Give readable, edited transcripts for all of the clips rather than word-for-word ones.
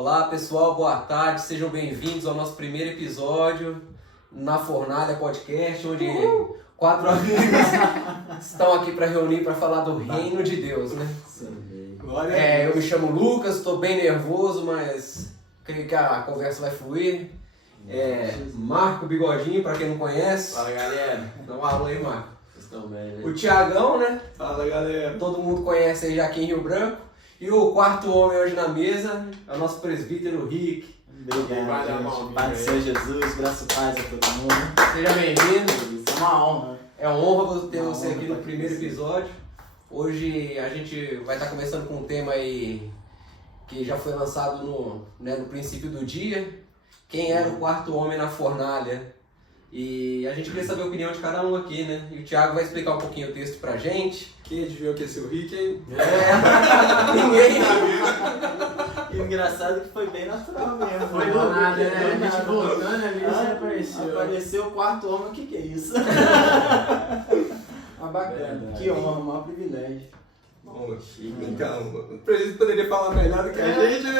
Olá pessoal, boa tarde, sejam bem-vindos ao nosso primeiro episódio na Fornalha Podcast, onde quatro amigos estão aqui para reunir para falar do reino de Deus, né? Sim. Eu me chamo Lucas, estou bem nervoso, mas creio que a conversa vai fluir. Marco Bigodinho, para quem não conhece. Fala, galera. Dá um alô aí, Marco. Vocês estão bem, né? O Tiagão, né? Fala, galera. Todo mundo conhece aí já aqui em Rio Branco. E o quarto homem hoje na mesa é o nosso presbítero Rick. Obrigado, gente. Pai do Senhor Jesus, graça e paz a todo mundo. Seja bem-vindo. É uma honra. É uma honra ter você aqui no primeiro episódio. Hoje a gente vai estar começando com um tema aí que já foi lançado no princípio do dia. Quem era o quarto homem na fornalha? E a gente queria saber a opinião de cada um aqui, né? E o Thiago vai explicar um pouquinho o texto pra gente. Quem adivinhou que ia ser o Rick, hein? Ninguém. E o engraçado é que foi bem natural mesmo. Foi do nada, né? A gente voltando ali, você apareceu. Apareceu o quarto homem, o que é isso? Mas bacana. Que honra, o maior privilégio. Bom, então, o presídio poderia falar melhor do que a gente, né?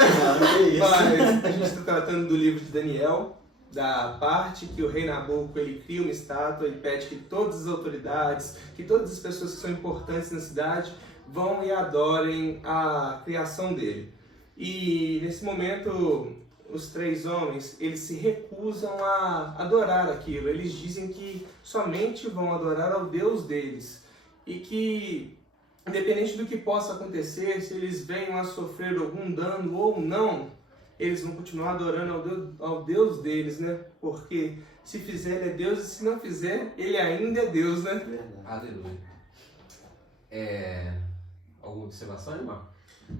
Que isso. Mas a gente está tratando do livro de Daniel, da parte que o rei Nabuco ele cria uma estátua e pede que todas as autoridades, que todas as pessoas que são importantes na cidade vão e adorem a criação dele. E nesse momento os três homens eles se recusam a adorar aquilo. Eles dizem que somente vão adorar ao Deus deles e que independente do que possa acontecer, se eles venham a sofrer algum dano ou não, eles vão continuar adorando ao Deus deles, né? Porque se fizer, ele é Deus, e se não fizer, ele ainda é Deus, né? Aleluia. Alguma observação, irmão?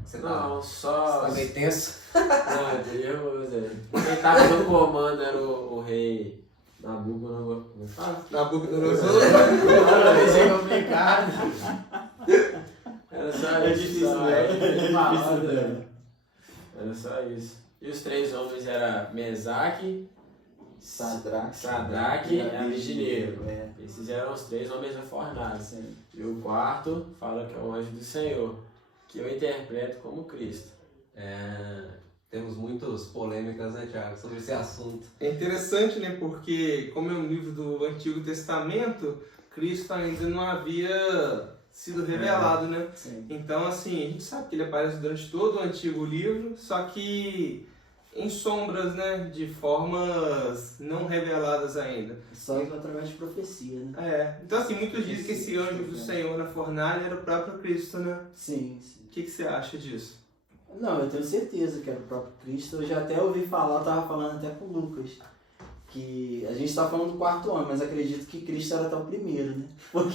Você Não, Você só... tá meio tenso? Não, eu quem tava no comando era o rei Nabuco, não fala? Nabucodonosor. Vai ser complicado. Era só É isso. difícil, só, né? é difícil, Falando, né? Era só isso. E os três homens eram Mesaque, Sadraque e Abednego. Esses eram os três homens da fornalha. E o quarto fala que é o anjo do Senhor, que eu interpreto como Cristo. Temos muitas polêmicas, né, Thiago, sobre esse assunto. É interessante, né? Porque como é um livro do Antigo Testamento, Cristo ainda não havia sido revelado, né? Sim. Então, assim, a gente sabe que ele aparece durante todo o antigo livro, só que em sombras, né? De formas não reveladas ainda. Só através de profecia, né? Então, assim, muitos dizem que esse anjo do Senhor na fornalha era o próprio Cristo, né? Sim. O que você acha disso? Não, eu tenho certeza que era o próprio Cristo. Eu já até ouvi falar, eu tava falando até com o Lucas, que a gente tá falando do quarto homem, mas acredito que Cristo era até o primeiro, né? Porque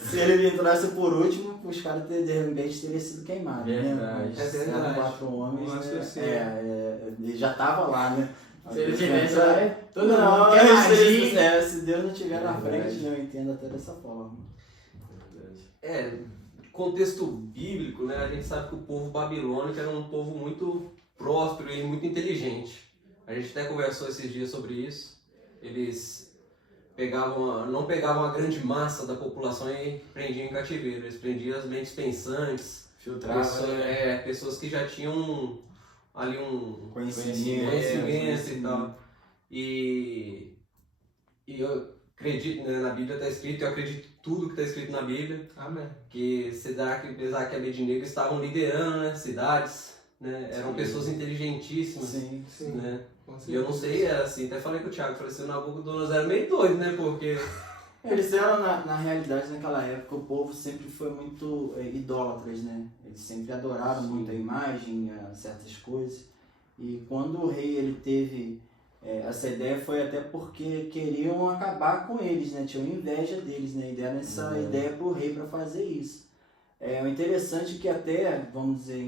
se ele entrasse por último, os caras de repente teriam sido queimados, Verdade. né? Mas É verdade. eram quatro homens, Nossa, eu sei. ele já tava lá, né? Se ele tivesse todo Não, mundo quer agir. se Deus não estiver na Verdade. frente, eu entendo até dessa forma. Contexto bíblico, né? A gente sabe que o povo babilônico era um povo muito próspero e muito inteligente. A gente até conversou esses dias sobre isso. Eles não pegavam a grande massa da população e prendiam em cativeiro. Eles prendiam as mentes pensantes, Filtrava, pessoas que já tinham ali um Conhecimento e tal. E eu acredito, né, na Bíblia está escrito, eu acredito em tudo que está escrito na Bíblia, Amém. que Sadraque, Mesaque e Abednego estavam liderando, né, cidades, né, eram pessoas inteligentíssimas, Sim. né, Com e eu não sei, assim, até falei com o Thiago, falei assim, o Nabucodonosor era meio doido, né, porque... Eles eram, na realidade, naquela época, o povo sempre foi muito idólatras, né? Eles sempre adoraram muito a imagem, certas coisas. E quando o rei ele teve essa ideia, foi até porque queriam acabar com eles, né? Tinham inveja deles, né? E deram essa ideia para o rei para fazer isso. O interessante é que até, vamos dizer,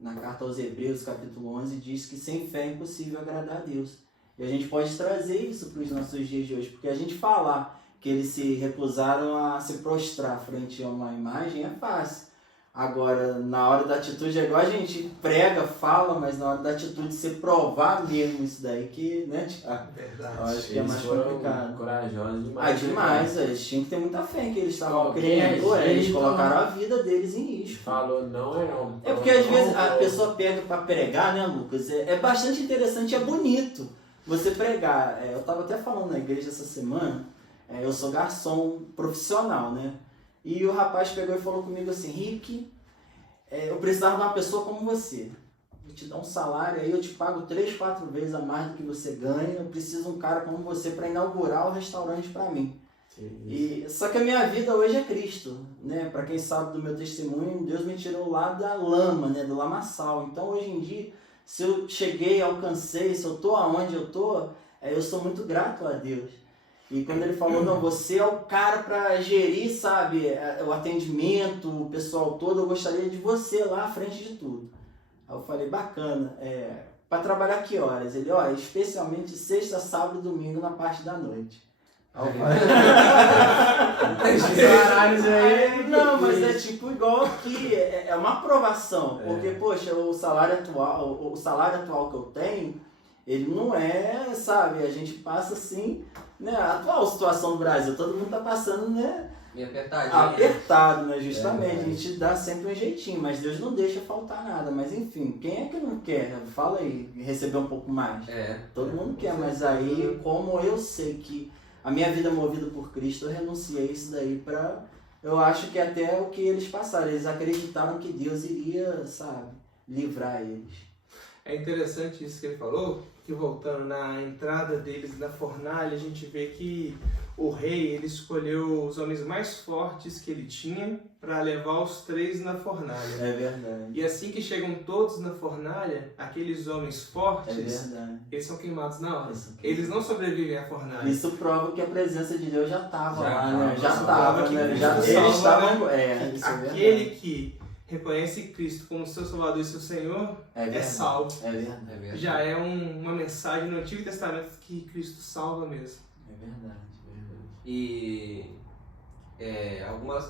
na carta aos Hebreus, capítulo 11, diz que sem fé é impossível agradar a Deus. E a gente pode trazer isso para os nossos dias de hoje, porque a gente falar que eles se recusaram a se prostrar frente a uma imagem é fácil. Agora, na hora da atitude, é igual a gente prega, fala, mas na hora da atitude você provar mesmo isso daí que, né, Thiago? Verdade. Eu acho que é Eles mais foram complicado. corajosos demais. Ah, demais, eles tinham que ter muita fé que eles estavam Qualquer crendo, eles jeito. colocaram a vida deles em risco. Falou não é não. É porque às vezes a pessoa pega pra pregar, né, Lucas? É bastante interessante, é bonito você pregar. Eu tava até falando na igreja essa semana, eu sou garçom profissional, né? E o rapaz pegou e falou comigo assim, Rick, eu precisava de uma pessoa como você. Eu te dou um salário, aí eu te pago 3, 4 vezes a mais do que você ganha, eu preciso de um cara como você para inaugurar o restaurante para mim. Só que a minha vida hoje é Cristo, né? Para quem sabe do meu testemunho, Deus me tirou lá da lama, né? Do lamaçal. Então hoje em dia, se eu cheguei, alcancei, se eu tô aonde eu tô, eu sou muito grato a Deus. E quando ele falou, não, você é o cara para gerir, sabe, o atendimento, o pessoal todo, eu gostaria de você lá à frente de tudo. Aí eu falei, bacana, para trabalhar que horas? Ele, especialmente sexta, sábado e domingo na parte da noite. Aí eu falei, Esses horários aí. não, mas é tipo igual aqui, é uma aprovação, porque, poxa, o salário atual que eu tenho, ele não é, sabe, a gente passa assim, né, a atual situação do Brasil, todo mundo tá passando, né, Meio apertadinho. apertado, né, justamente, a gente dá sempre um jeitinho, mas Deus não deixa faltar nada, mas enfim, quem é que não quer? Fala aí, receber um pouco mais. Todo mundo quer, mas aí, como eu sei que a minha vida é movida por Cristo, eu renunciei isso daí pra, eu acho que até o que eles passaram, eles acreditaram que Deus iria, sabe, livrar eles. É interessante isso que ele falou, que voltando na entrada deles na fornalha, a gente vê que o rei ele escolheu os homens mais fortes que ele tinha para levar os 3 na fornalha. É verdade. E assim que chegam todos na fornalha, aqueles homens fortes, verdade. eles são queimados na hora. Eles são queimados. Eles não sobrevivem à fornalha. Isso prova que a presença de Deus já estava lá, né? Já Isso estava, prova que né? Cristo Já, salva, eles estavam. né? Isso é Aquele verdade. que reconhece Cristo como seu Salvador e seu Senhor É é verdade. salvo. É verdade. Já é uma mensagem no Antigo Testamento que Cristo salva mesmo. É verdade. E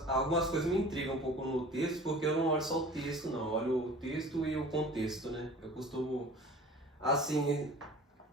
algumas coisas me intrigam um pouco no texto, porque eu não olho só o texto, não. Eu olho o texto e o contexto, né? Eu costumo, assim,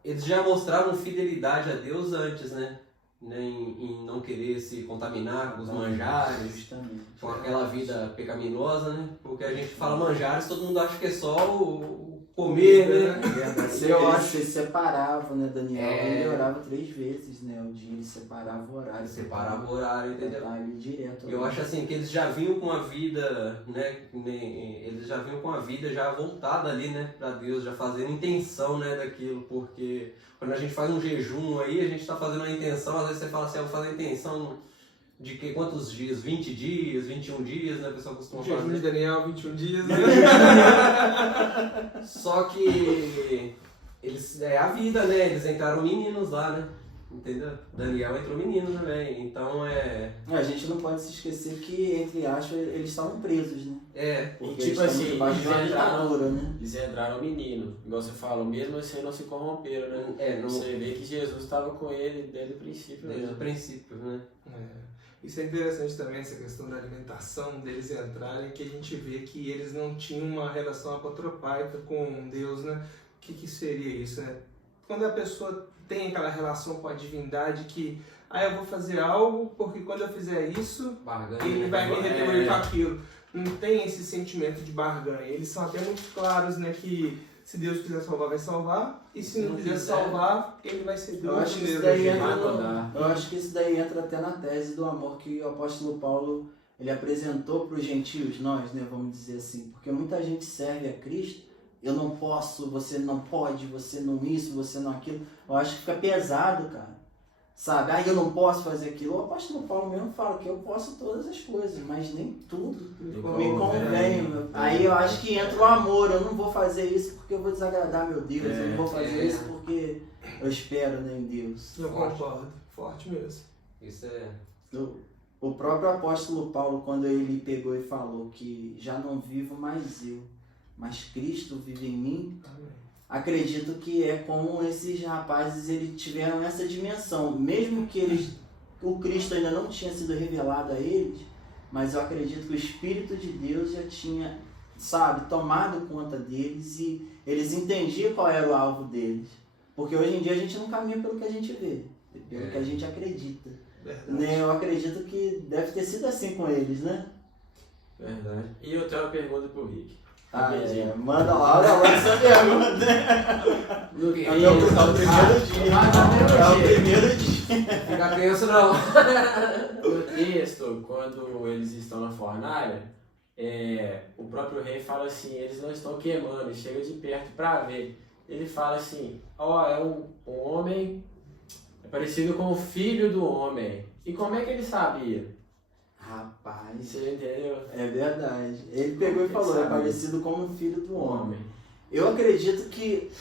eles já mostravam fidelidade a Deus antes, né? Em não querer se contaminar com os manjares, Justamente. com aquela vida pecaminosa, né? Porque a gente fala manjares, todo mundo acha que é só o comer, né? É verdade. Eu acho que eles separavam, né, Daniel? Ele orava 3 vezes, né? O dia ele separava o horário. Separava o horário, entendeu? Ele direto. Eu acho assim que eles já vinham com a vida, né? Eles já vinham com a vida já voltada ali, né? Pra Deus, já fazendo intenção, né? Daquilo, porque quando a gente faz um jejum aí, a gente tá fazendo uma intenção, às vezes você fala assim, eu vou fazer a intenção de que quantos dias? 20 dias, 21 dias, né? O pessoal costuma O jejum de fazer. Daniel, 21 dias. Né? Só que eles, é a vida, né? Eles entraram meninos lá, né? Entendeu? Daniel entrou menino também, então A gente não pode se esquecer que, entre aspas, eles estavam presos, né? E Porque tipo eles estavam assim, debaixo de uma ditadura, né? eles entraram menino, igual você falou, mesmo assim não se corromperam, né? não, Você vê que Jesus estava com ele desde o princípio desde o mesmo. princípio, né? Isso é interessante também, essa questão da alimentação deles entrarem, que a gente vê que eles não tinham uma relação apotropaica com Deus, né? O que seria isso, né? Quando a pessoa tem aquela relação com a divindade que, eu vou fazer algo porque quando eu fizer isso, Barganha, ele né? vai me retribuir com aquilo. Não tem esse sentimento de barganha. Eles são até muito claros, né, que se Deus quiser salvar, vai salvar, e se não quiser salvar, ele vai ser Deus. Eu acho que isso daí eu acho que isso daí entra até na tese do amor que o apóstolo Paulo ele apresentou para os gentios, nós, né, vamos dizer assim, porque muita gente serve a Cristo, eu não posso, você não pode, você não isso, você não aquilo, eu acho que fica pesado, cara, sabe, eu não posso fazer aquilo, o apóstolo Paulo mesmo fala que eu posso todas as coisas, mas nem tudo me convém, aí eu acho que entra o amor, eu não vou fazer isso porque eu vou desagradar meu Deus, eu não vou fazer isso porque eu espero, né, em Deus. Eu concordo, forte mesmo. Isso é... O próprio apóstolo Paulo, quando ele pegou e falou que já não vivo mais eu, mas Cristo vive em mim, acredito que é como esses rapazes eles tiveram essa dimensão, mesmo que o Cristo ainda não tinha sido revelado a eles, mas eu acredito que o Espírito de Deus já tinha, sabe, tomado conta deles e eles entendiam qual era o alvo deles. Porque hoje em dia a gente não caminha pelo que a gente vê, pelo que a gente acredita. Né? Eu acredito que deve ter sido assim com eles, né? Verdade. E eu tenho uma pergunta pro Rick. Manda lá, olha lá essa pergunta. É o primeiro dia. Fica tenso não. No texto, quando eles estão na fornalha, o próprio rei fala assim, eles não estão queimando, chega de perto para ver. Ele fala assim, é um homem parecido com o filho do homem. E como é que ele sabia? Rapaz, Você entendeu? é verdade. Ele pegou e falou, é parecido com o filho do homem. Eu acredito que,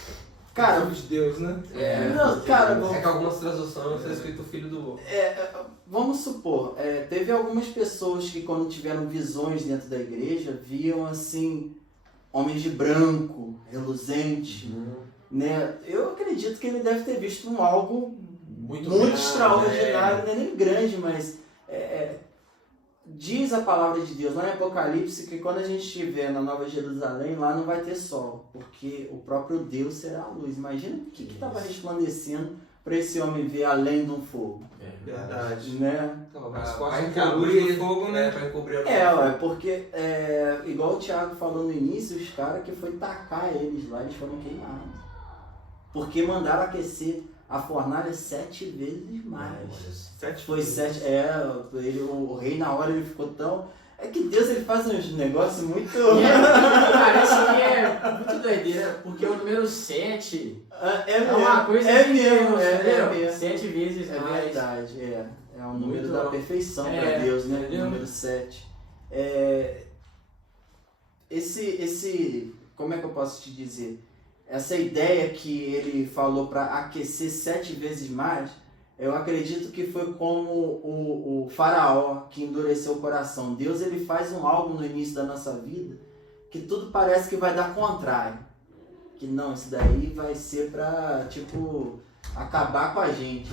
cara, Filho de Deus, né? não, cara, É que algumas traduções está escrito filho do... vamos supor, teve algumas pessoas que quando tiveram visões dentro da igreja, viam assim, homens de branco, reluzente, né? Eu acredito que ele deve ter visto algo muito grande, extraordinário, não é nem grande, mas diz a palavra de Deus lá em Apocalipse que quando a gente estiver na Nova Jerusalém, lá não vai ter sol, porque o próprio Deus será a luz. Imagina o que estava resplandecendo para esse homem ver além de um fogo. Verdade. Né? Mais Vai forte que a luz do encobrir, fogo, né? Para encobrir a luz. Porque igual o Thiago falou no início, os caras que foi tacar eles lá, eles foram queimados. Porque mandaram aquecer a fornalha 7 vezes mais. 7 Foi 7. O rei na hora ele ficou tão. É que Deus ele faz uns negócios muito. Parece que é muito doideira, porque o número 7 é uma coisa é de mesmo, Deus, é entendeu? mesmo. 7 vezes É mais. verdade, é um número Muito da bom. perfeição para Deus, né? Entendeu? O número 7. Como é que eu posso te dizer? Essa ideia que ele falou para aquecer 7 vezes mais, eu acredito que foi como o faraó que endureceu o coração. Deus ele faz algo no início da nossa vida que tudo parece que vai dar contrário. Que não, isso daí vai ser para, acabar com a gente.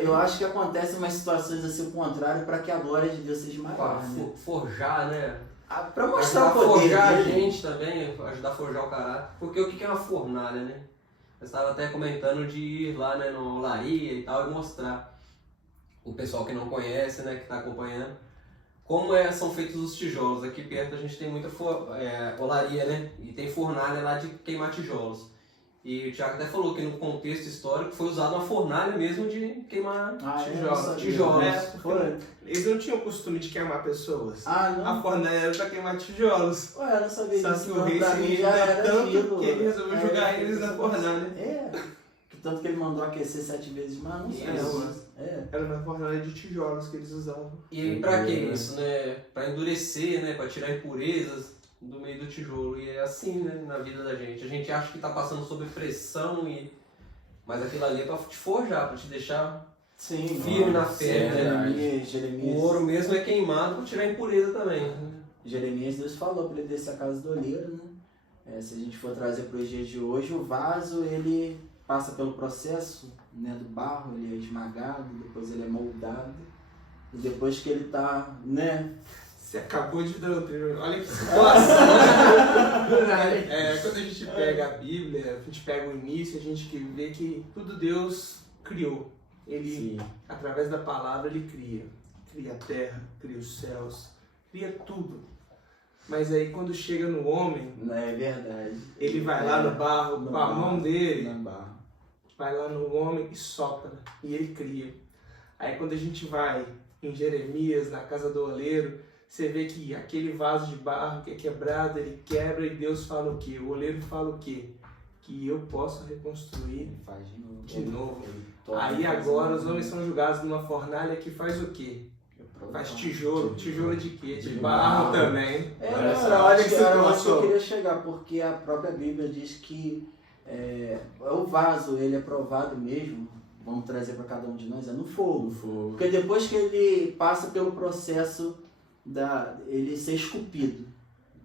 Eu acho que acontece umas situações assim, o contrário, para que a glória de Deus seja maior. Né? Forjar, né? Para mostrar Ajudar o poder a forjar a dele. gente também, ajudar a forjar o caráter. Porque o que é uma fornalha, né? Eu estava até comentando de ir lá, né, na olaria e tal, e mostrar o pessoal que não conhece, né, que está acompanhando, como são feitos os tijolos. Aqui perto a gente tem muita olaria, né? E tem fornalha lá de queimar tijolos. E o Thiago até falou que no contexto histórico foi usado uma fornalha mesmo de queimar tijolos. Eles não tinham o costume de queimar pessoas. Não. A fornalha era pra queimar tijolos. Ué, eu não sabia Só disso. que o rei se irritou tanto que ele resolveu jogar eles na fornalha. Tanto que ele mandou aquecer 7 vezes mais, não sei. Era uma fornalha de tijolos que eles usavam. E pra que isso, né? Pra endurecer, né? Pra tirar impurezas do meio do tijolo. E é assim, né? Na vida da gente. A gente acha que tá passando sob pressão, mas aquilo ali é pra te forjar, pra te deixar firme na fé. Né? Jeremias. O ouro mesmo é queimado pra tirar impureza também. Jeremias, Deus falou para ele descer a casa do oleiro, né? Se a gente for trazer para os dias de hoje, o vaso ele passa pelo processo, né, do barro, ele é esmagado, depois ele é moldado, e depois que ele está, né? Você acabou de dar olha que situação. Quando a gente pega a Bíblia, a gente pega o início, a gente vê que tudo Deus criou. Ele, através da palavra, ele cria. Cria a terra, cria os céus, cria tudo. Mas aí quando chega no homem, É verdade. ele vai lá no barro, com a mão dele, vai lá no homem e sopra, e ele cria. Aí quando a gente vai em Jeremias, na casa do oleiro, você vê que aquele vaso de barro que é quebrado, ele quebra e Deus fala o quê? O oleiro fala o quê? Que eu posso reconstruir Ele faz de novo. Ele Aí agora os homens são julgados numa fornalha que faz o quê? Faz tijolo. Tijolo de quê? De barro também. Olha que situação que eu queria chegar, porque a própria Bíblia diz que o vaso, ele é provado mesmo, vamos trazer para cada um de nós, é no fogo. Porque depois que ele passa pelo processo ele ser esculpido,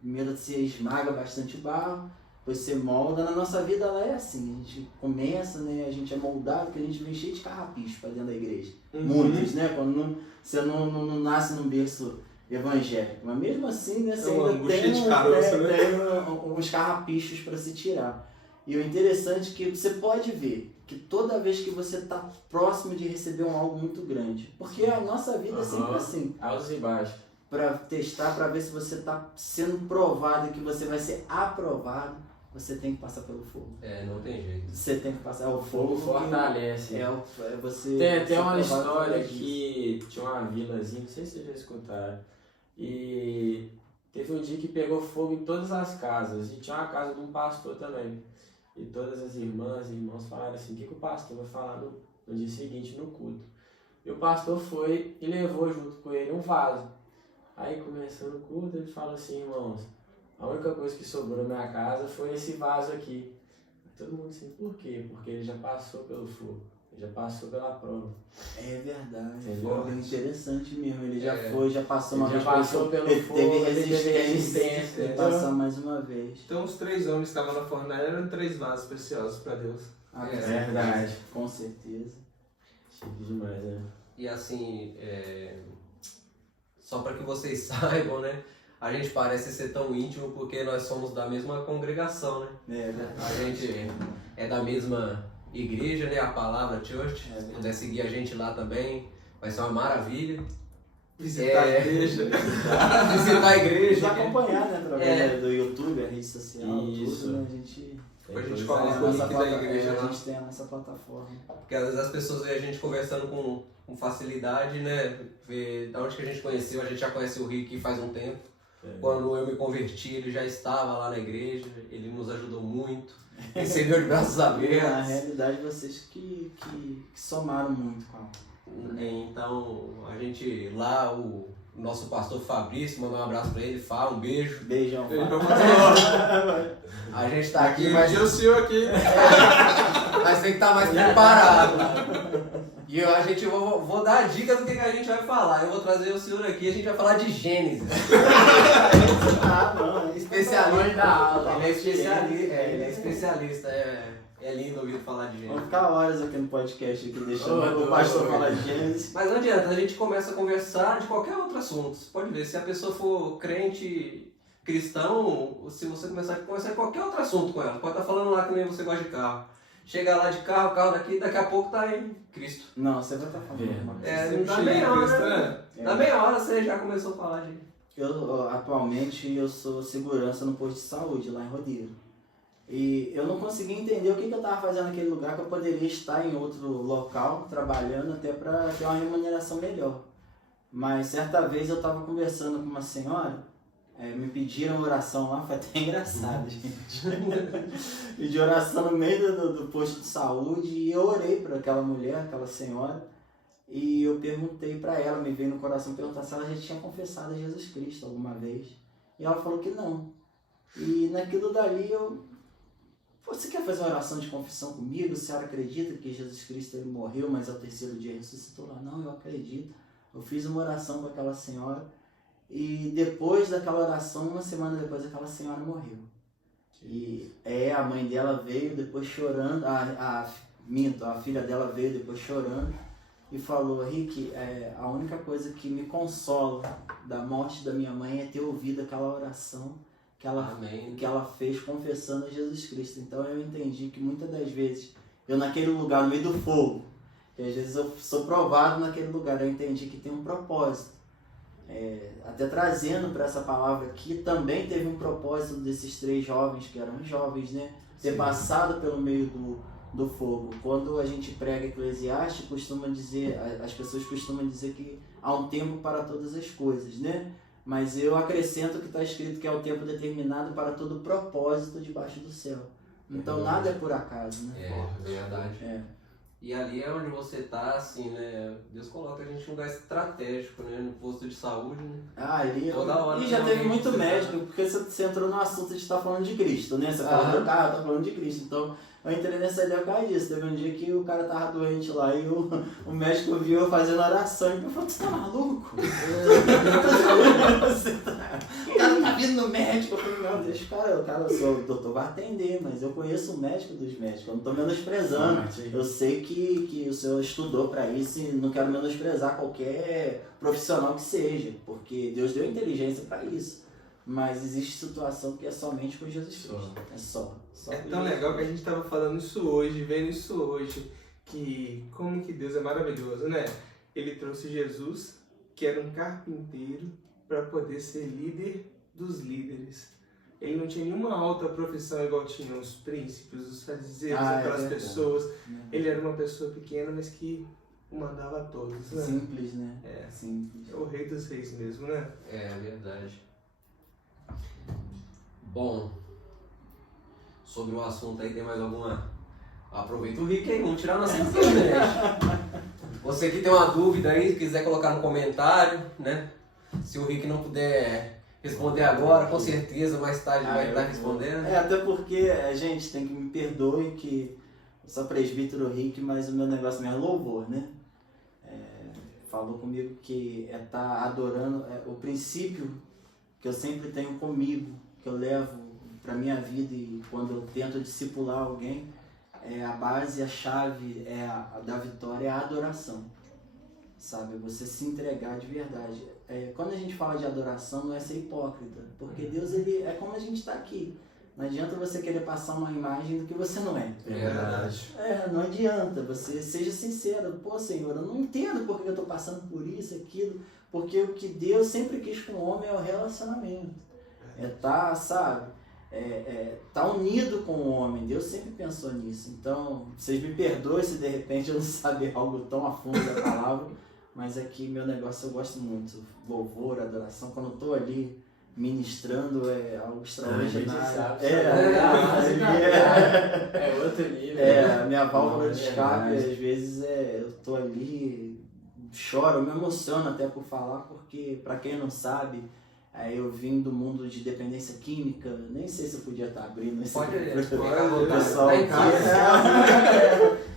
primeiro você esmaga bastante barro, depois você molda. Na nossa vida ela é assim, a gente começa, né, a gente é moldado, porque a gente vem cheio de carrapicho para dentro da igreja. Muitos, né, quando você não nasce num berço evangélico. Mas mesmo assim, né, você uma ainda angústia tem, de caroço, né? tem uns carrapichos para se tirar. E o interessante é que você pode ver que toda vez que você está próximo de receber algo muito grande, porque a nossa vida é sempre assim, Altos e baixos. para testar, para ver se você está sendo provado e que você vai ser aprovado, você tem que passar pelo fogo. Não tem jeito. Você tem que passar o Fogo fogo. fortalece. É você. Tem ser uma provado história através disso. que tinha uma vilazinha, não sei se vocês já escutaram, e teve um dia que pegou fogo em todas as casas, e tinha uma casa de um pastor também. E todas as irmãs e irmãos falaram assim, o que o pastor vai falar no dia seguinte no culto? E o pastor foi e levou junto com ele um vaso. Aí começando o culto, ele falou assim, irmãos, a única coisa que sobrou na minha casa foi esse vaso aqui. Todo mundo assim, por quê? Porque ele já passou pelo fogo, ele já passou pela prova. É verdade. Entendeu? É interessante mesmo. Ele já É. foi, já passou uma Ele vez. já passou pelo ele fogo, teve ele teve resistência. resistência, Ele entendeu? passar mais uma vez. Então os 3 homens que estavam na fornalha eram 3 vasos preciosos para Deus. Ah, É verdade. Com certeza. Chique demais, né? E assim, só para que vocês saibam, né? A gente parece ser tão íntimo porque nós somos da mesma congregação, né? É verdade. A gente é da mesma igreja, né? A Palavra Church. Se puder seguir a gente lá também, vai ser uma maravilha. Visitar a igreja. Visitar a igreja. Nos acompanhar, né? Através do YouTube, a rede social, Isso. tudo, né? A gente. Depois a gente tem coloca a o nossa link da igreja a lá. gente tem a nossa plataforma. Porque às vezes as pessoas veem a gente conversando com facilidade, né? Vê da onde que a gente conheceu, a gente já conhece o Rick faz um tempo. Quando eu me converti, ele já estava lá na igreja, ele nos ajudou muito, recebeu de braços Na abertos. realidade, vocês que somaram muito com a. Então, a gente lá, o nosso pastor Fabrício, mandou um abraço pra ele, Fá, um beijo. Beijão. Beijão, Fábio. A gente tá aqui, Aqui, mas o senhor aqui. tem que estar mais preparado. E a gente vou dar a dica do que a gente vai falar. Eu vou trazer o senhor aqui, a gente vai falar de Gênesis. Ah, não, é Especialista da aula. Ele é especialista, ele é especialista. É lindo ouvir falar de Vamos Gênesis. ficar horas aqui no podcast aqui, deixando Oh, o pastor oh, falar de Gênesis. Mas não adianta, a gente começa a conversar de qualquer outro assunto. Você pode ver, se a pessoa for crente, cristão, se você começar a conversar de qualquer outro assunto com ela, pode estar falando lá que nem você gosta de carro. Chega lá de carro, o carro daqui a pouco tá em Cristo. Não, você vai estar falando. uma coisa. Não dá meia hora, né? É. Na meia hora você já começou a falar de... Atualmente eu sou segurança no posto de saúde lá em Rodeiro. E eu não consegui entender o que eu estava fazendo naquele lugar, que eu poderia estar em outro local trabalhando até para ter uma remuneração melhor. Mas certa vez eu estava conversando com uma senhora, me pediram oração lá, foi até engraçado, gente. Pedi oração no meio do posto de saúde e eu orei para aquela mulher, aquela senhora. E eu perguntei para ela, me veio no coração perguntar se ela já tinha confessado a Jesus Cristo alguma vez. E ela falou que não. E naquilo dali você quer fazer uma oração de confissão comigo? A senhora acredita que Jesus Cristo ele morreu, mas ao 3º dia ressuscitou? Lá, não, eu acredito. Eu fiz uma oração com aquela senhora. E depois daquela oração, uma semana depois, aquela senhora morreu. E a mãe dela veio depois chorando, a filha dela veio depois chorando. E falou, Rick, a única coisa que me consola da morte da minha mãe é ter ouvido aquela oração que ela fez confessando a Jesus Cristo. Então eu entendi que muitas das vezes, eu naquele lugar, no meio do fogo, que às vezes eu sou provado naquele lugar, eu entendi que tem um propósito. Até trazendo para essa palavra aqui, também teve um propósito desses 3 jovens, que eram jovens, né? Ter Sim. passado pelo meio do fogo. Quando a gente prega Eclesiastes, as pessoas costumam dizer que há um tempo para todas as coisas, né? Mas eu acrescento que está escrito que é o tempo determinado para todo propósito debaixo do céu. Então nada é por acaso, né? Verdade. E ali é onde você tá, assim, né? Deus coloca a gente num lugar estratégico, né? No posto de saúde, né? Toda hora, E já teve realmente, muito você médico, porque você entrou no assunto de estar falando de Cristo, né? Você fala do carro, tá falando de Cristo. Então, Eu entrei nessa ideia por causa disso. Teve um dia que o cara tava doente lá e o médico viu eu fazendo oração e me falou, você tá maluco? O cara tá vindo no médico. Eu falei, não, deixa o cara, o doutor vai atender, mas eu conheço o médico dos médicos, eu não tô menosprezando. Eu sei que o senhor estudou para isso e não quero menosprezar qualquer profissional que seja, porque Deus deu inteligência para isso. Mas existe situação que é somente com Jesus Cristo. É só É tão legal que a gente estava falando isso hoje, vendo isso hoje, que como que Deus é maravilhoso, né? Ele trouxe Jesus, que era um carpinteiro, para poder ser líder dos líderes. Ele não tinha nenhuma alta profissão igual tinham os príncipes, os fariseus, aquelas pessoas. Ele era uma pessoa pequena, mas que mandava a todos, né? Simples, né? Simples. É o rei dos reis mesmo, né? É verdade. Bom, sobre o assunto aí, tem mais alguma? Aproveita o Rick aí, vamos tirar nossa dúvida. Você que tem uma dúvida aí, quiser colocar no comentário, né? Se o Rick não puder responder agora, com certeza mais tarde vai estar respondendo. Até porque, gente, tem que me perdoe que eu sou presbítero Rick, mas o meu negócio mesmo é louvor, né? Falou comigo que é estar adorando, o princípio que eu sempre tenho comigo, que eu levo para minha vida e quando eu tento discipular alguém, a base, a chave da vitória é a adoração, sabe? Você se entregar de verdade. Quando a gente fala de adoração, não é ser hipócrita, porque Deus, ele é como a gente está aqui. Não adianta você querer passar uma imagem do que você não é. É verdade. Não adianta, você seja sincero. Pô, Senhor, eu não entendo porque eu estou passando por isso, aquilo, porque o que Deus sempre quis com o homem é o relacionamento. Tá unido com o homem. Deus sempre pensou nisso. Então, vocês me perdoem se de repente eu não saber algo tão a fundo da palavra, mas aqui meu negócio eu gosto muito. Louvor, adoração, quando eu tô ali ministrando é algo extraordinário. É outro nível. A minha válvula de escape, às vezes eu tô ali, choro, eu me emociono até por falar, porque para quem não sabe, eu vim do mundo de dependência química, nem sei se eu podia estar abrindo esse pessoal aqui.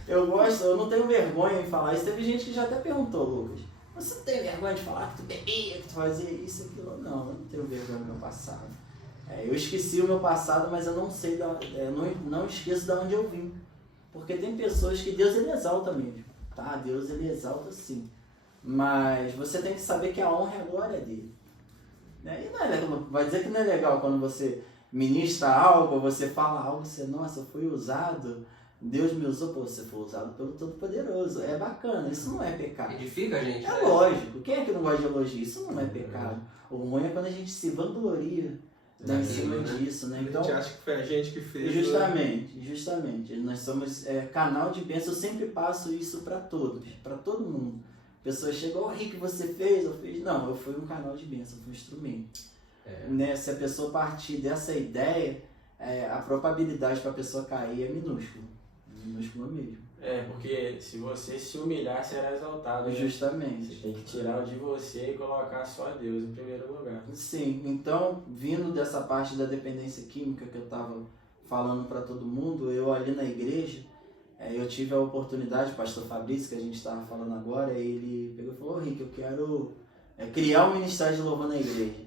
Eu gosto, eu não tenho vergonha em falar isso. Teve gente que já até perguntou, Lucas, você não tem vergonha de falar que tu bebia, que tu fazia isso e aquilo? Não, eu não tenho vergonha do meu passado. Eu esqueci o meu passado, mas eu não sei, não esqueço de onde eu vim. Porque tem pessoas que Deus ele exalta mesmo, tá? Deus ele exalta sim. Mas você tem que saber que a honra e a glória é dele. E não é legal, vai dizer que não é legal quando você ministra algo, você fala algo, você, nossa, eu fui usado, Deus me usou, você foi usado pelo Todo-Poderoso. É bacana, isso não é pecado. Edifica a gente. É lógico, quem é que não gosta de elogio? Isso não é pecado. O ruim é quando a gente se vangloria em cima disso, né? Então, a gente acha que foi a gente que fez. Justamente. Nós somos canal de bênção, eu sempre passo isso para todos, para todo mundo. Pessoas chegam, Rick, você fez? Eu fiz. Não, eu fui um canal de bênção, fui um instrumento. Se a pessoa partir dessa ideia, a probabilidade para a pessoa cair é minúscula. Minúscula mesmo. Porque se você se humilhar, será exaltado. Justamente. Você tem que tirar o de você e colocar só Deus em primeiro lugar. Sim, então, vindo dessa parte da dependência química que eu estava falando para todo mundo, eu ali na igreja, eu tive a oportunidade, o pastor Fabrício, que a gente estava falando agora, ele pegou e falou, Rick, eu quero criar um ministério de louvor na igreja.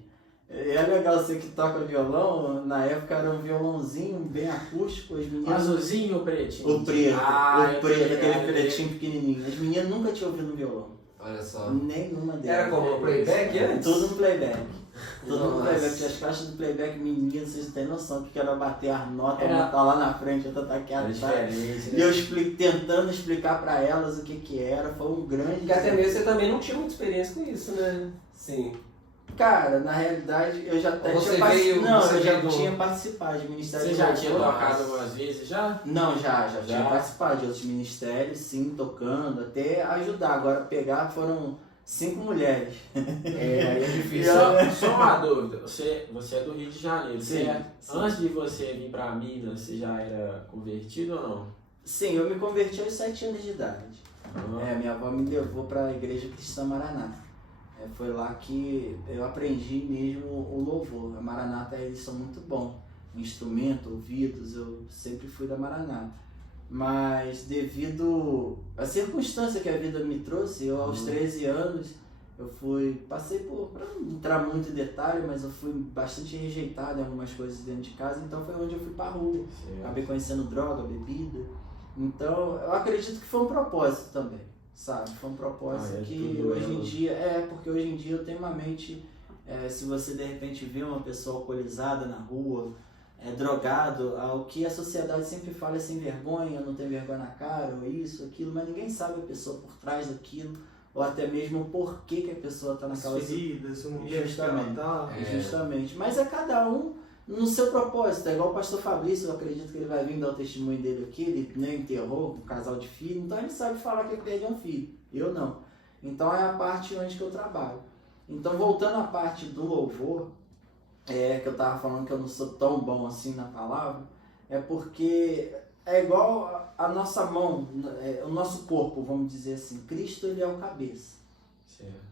É legal você que toca violão, na época era um violãozinho bem acústico, as meninas... Azulzinho ou pretinho? O preto, aquele pretinho pequenininho. As meninas nunca tinham ouvido um violão. Olha só. Nenhuma delas. Era como um playback antes? Tudo no playback. Tudo no playback. As caixas do playback, meninas, vocês não têm noção que era bater as notas, uma tá lá na frente, outra tá aqui atrás. E eu tentando explicar pra elas o que era, foi um grande... Porque até mesmo você também não tinha muita experiência com isso, né? Sim. Cara, na realidade, eu já até tinha participado de ministério. Você já tinha tocado algumas vezes já? Não, já tinha participado de outros ministérios, sim, tocando, até ajudar. Agora pegar foram 5 mulheres. É difícil. Só uma dúvida, você é do Rio de Janeiro, sim, certo? Antes de você vir pra Minas, você já era convertido ou não? Sim, eu me converti aos 7 anos de idade. Minha avó me levou para a Igreja Cristã Maranata. Foi lá que eu aprendi mesmo o louvor. A Maranata, eles são muito bons. Instrumento, ouvidos, eu sempre fui da Maranata. mas devido à circunstância que a vida me trouxe, eu aos 13 anos, passei para não entrar muito em detalhe, mas eu fui bastante rejeitado em algumas coisas dentro de casa, então foi onde eu fui para rua. Acabei conhecendo droga, bebida. Então, eu acredito que foi um propósito também, sabe? Foi um propósito que hoje em dia... porque hoje em dia eu tenho uma mente... se você de repente vê uma pessoa alcoolizada na rua, drogado, o que a sociedade sempre fala é sem vergonha, não tem vergonha na cara, ou isso, aquilo, mas ninguém sabe a pessoa por trás daquilo, ou até mesmo o porquê que a pessoa está naquela feridas, o momento que justamente, ela tá. justamente. Mas é cada um no seu propósito. É igual o pastor Fabrício, eu acredito que ele vai vir dar o testemunho dele aqui, ele nem enterrou um casal de filhos, então ele sabe falar que ele perdeu um filho, eu não. Então é a parte onde que eu trabalho. Então voltando à parte do louvor, que eu estava falando que eu não sou tão bom assim na palavra, é porque é igual a nossa mão, o nosso corpo, vamos dizer assim. Cristo, ele é o cabeça.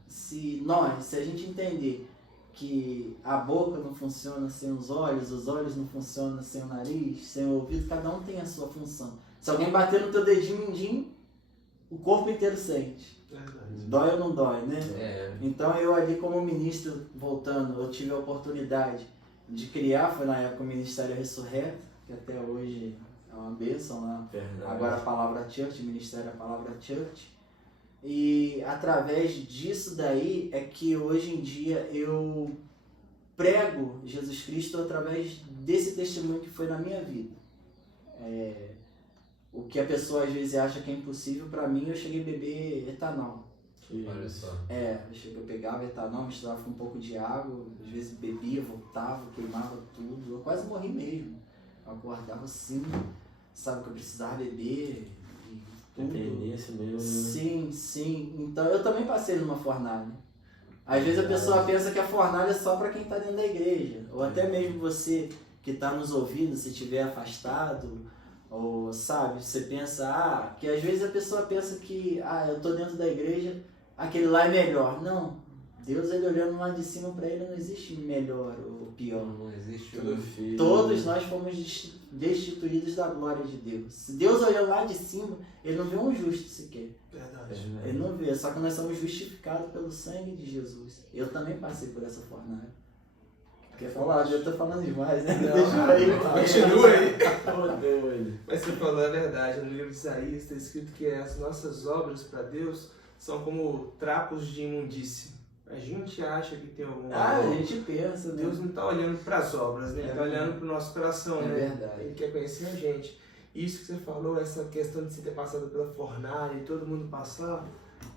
Se a gente entender que a boca não funciona sem os olhos não funcionam sem o nariz, sem o ouvido, cada um tem a sua função. Se alguém bater no teu dedinho mindinho, o corpo inteiro sente. Dói ou não dói, né? Então eu ali como ministro, voltando, eu tive a oportunidade de criar, foi na época o Ministério Ressurreto, que até hoje é uma bênção lá. Agora a Palavra Church, Ministério a Palavra Church. E através disso daí é que hoje em dia eu prego Jesus Cristo através desse testemunho que foi na minha vida. O que a pessoa às vezes acha que é impossível, para mim, eu cheguei a beber etanol. Olha só. Eu pegava etanol, misturava com um pouco de água, às vezes bebia, voltava, queimava tudo. Eu quase morri mesmo. Eu acordava assim, sabe, que eu precisava beber e tudo. Dependência mesmo. Sim. Então eu também passei numa fornalha. Às vezes a pessoa pensa que a fornalha é só para quem está dentro da igreja. Ou até mesmo você que está nos ouvindo, se estiver afastado. Ou, sabe, você pensa, que às vezes a pessoa pensa que, eu tô dentro da igreja, aquele lá é melhor. Não, Deus, ele olhando lá de cima para ele, não existe melhor ou pior. Não existe Todos nós fomos destituídos da glória de Deus. Se Deus olhou lá de cima, ele não vê um justo sequer. Verdade. Ele não vê, só que nós somos justificados pelo sangue de Jesus. Eu também passei por essa fornalha. Quer falar? Eu tô falando demais, né? Deixa aí. Continua aí. Mas você falou a verdade. No livro de Isaías está escrito que as nossas obras para Deus são como trapos de imundícia. A gente acha que tem algum valor. A gente pensa, né? Deus não está olhando para as obras, né? Ele está olhando para o nosso coração, né? Verdade. Ele quer conhecer a gente. Isso que você falou, essa questão de você ter passado pela fornalha e todo mundo passar,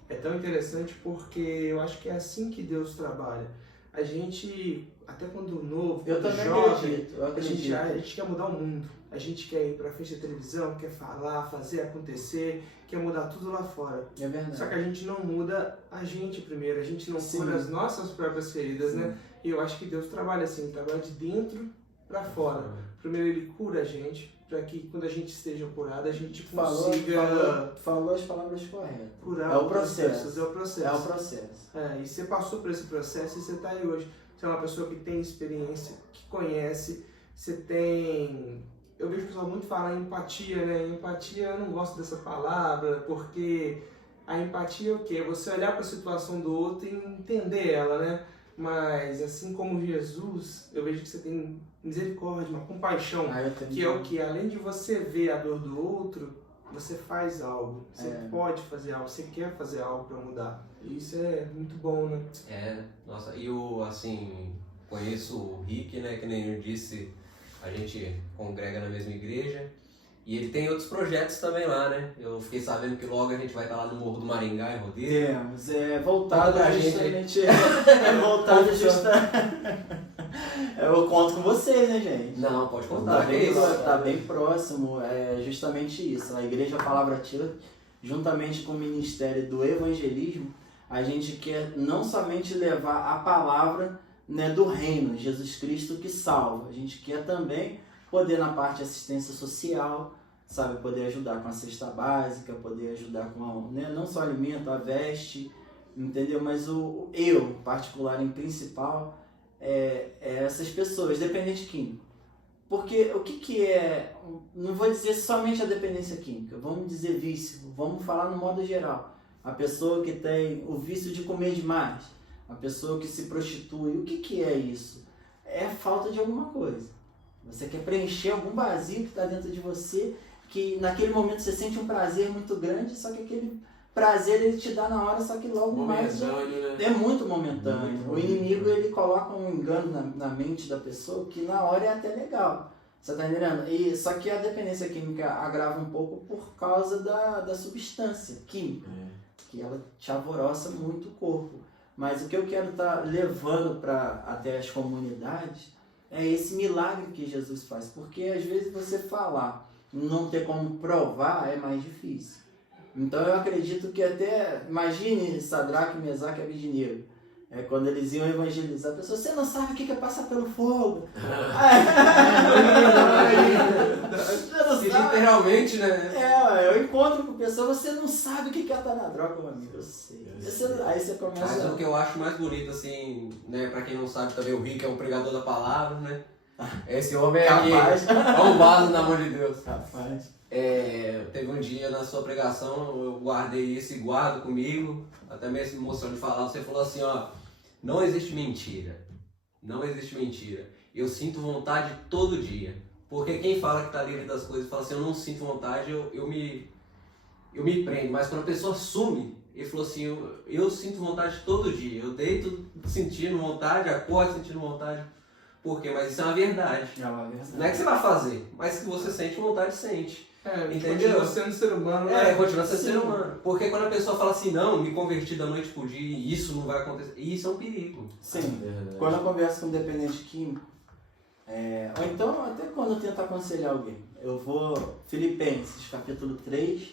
é tão interessante porque eu acho que é assim que Deus trabalha. A gente, até quando novo, eu quando também jovem, acredito. a gente quer mudar o mundo. A gente quer ir pra frente da televisão, quer falar, fazer acontecer, quer mudar tudo lá fora. É verdade. Só que a gente não muda a gente primeiro, a gente não cura as nossas próprias feridas, né? E eu acho que Deus trabalha assim, trabalha de dentro pra fora. Primeiro ele cura a gente, para que quando a gente esteja curado, a gente consiga... Falou as palavras corretas. Curar é o processo. É o processo. É o processo. E você passou por esse processo e você está aí hoje. Você é uma pessoa que tem experiência, que conhece, você tem... Eu vejo o pessoal muito falar em empatia, né? Empatia, eu não gosto dessa palavra, porque a empatia é o quê? É você olhar para a situação do outro e entender ela, né? Mas assim como Jesus, eu vejo que você tem misericórdia, uma compaixão, que é o que? Além de você ver a dor do outro, você faz algo, você pode fazer algo, você quer fazer algo para mudar. E isso é muito bom, né? Nossa, e eu, assim, conheço o Rick, né, que nem eu disse, a gente congrega na mesma igreja, e ele tem outros projetos também lá, né? Eu fiquei sabendo que logo a gente vai estar lá no Morro do Maringá, em Rodeiro. Voltado justamente... voltado justamente... Eu conto com vocês, né, gente? Não, pode contar. Tá bem próximo, é justamente isso. A Igreja Palavra Church, juntamente com o Ministério do Evangelismo, a gente quer não somente levar a palavra, né, do reino, Jesus Cristo que salva. A gente quer também poder na parte de assistência social, sabe, poder ajudar com a cesta básica, poder ajudar com não só alimento, a veste, entendeu? Mas particular em principal, essas pessoas, dependente químico. Porque o que é, não vou dizer somente a dependência química, vamos dizer vício, vamos falar no modo geral. A pessoa que tem o vício de comer demais, a pessoa que se prostitui, o que é isso? É falta de alguma coisa. Você quer preencher algum vazio que está dentro de você, que naquele momento você sente um prazer muito grande, só que aquele prazer ele te dá na hora, só que logo mais é muito momentâneo. O inimigo ele coloca um engano na mente da pessoa que na hora é até legal. Você tá entendendo? Só que a dependência química agrava um pouco por causa da substância química, que ela te alvoroça muito o corpo. Mas o que eu quero estar levando até as comunidades é esse milagre que Jesus faz. Porque às vezes você falar, não ter como provar é mais difícil. Então eu acredito que até, imagine Sadraque, Mesaque e Abednego, quando eles iam evangelizar a pessoa, você não sabe o que é passar pelo fogo. Literalmente, né? Eu encontro com pessoas, você não sabe o que é estar na droga, meu amigo, eu sei. Aí você começa... Mas o que eu acho mais bonito, assim, né, pra quem não sabe também, o Rick é um pregador da palavra, né? Esse homem é um vaso na mão de Deus. Capaz. Teve um dia na sua pregação, eu guardei esse guardo comigo, até mesmo me emocionou de falar, você falou assim, ó, não existe mentira, não existe mentira, eu sinto vontade todo dia, porque quem fala que tá livre das coisas, fala assim, eu não sinto vontade, eu me prendo, mas quando a pessoa assume, ele falou assim, eu sinto vontade todo dia, eu deito sentindo vontade, acordo sentindo vontade, por quê? Mas isso é uma verdade, não é que você vai fazer, mas que você sente vontade, sente. Entendeu? Continua sendo ser humano, continua sendo ser humano. Porque quando a pessoa fala assim, não, me converti da noite pro dia e isso não vai acontecer, isso é um perigo. Sim, quando eu converso com um dependente químico, ou então até quando eu tento aconselhar alguém, eu vou, Filipenses, capítulo 3,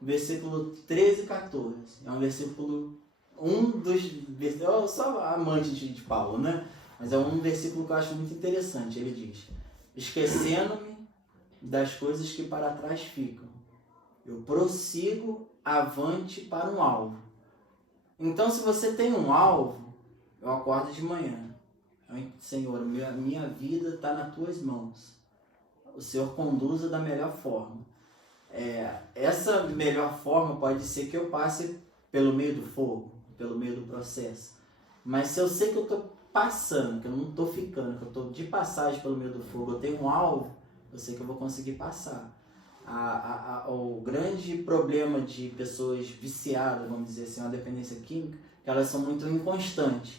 versículo 13 e 14. É um versículo, eu sou amante de Paulo, né? Mas é um versículo que eu acho muito interessante. Ele diz, esquecendo-me das coisas que para trás ficam, eu prossigo avante para um alvo. Então, se você tem um alvo, eu acordo de manhã. Senhor, minha vida está nas tuas mãos. O Senhor conduza da melhor forma. Essa melhor forma pode ser que eu passe pelo meio do fogo, pelo meio do processo. Mas se eu sei que eu estou passando, que eu não estou ficando, que eu estou de passagem pelo meio do fogo, eu tenho um alvo, eu sei que eu vou conseguir passar. O grande problema de pessoas viciadas, vamos dizer assim, uma dependência química, que elas são muito inconstantes.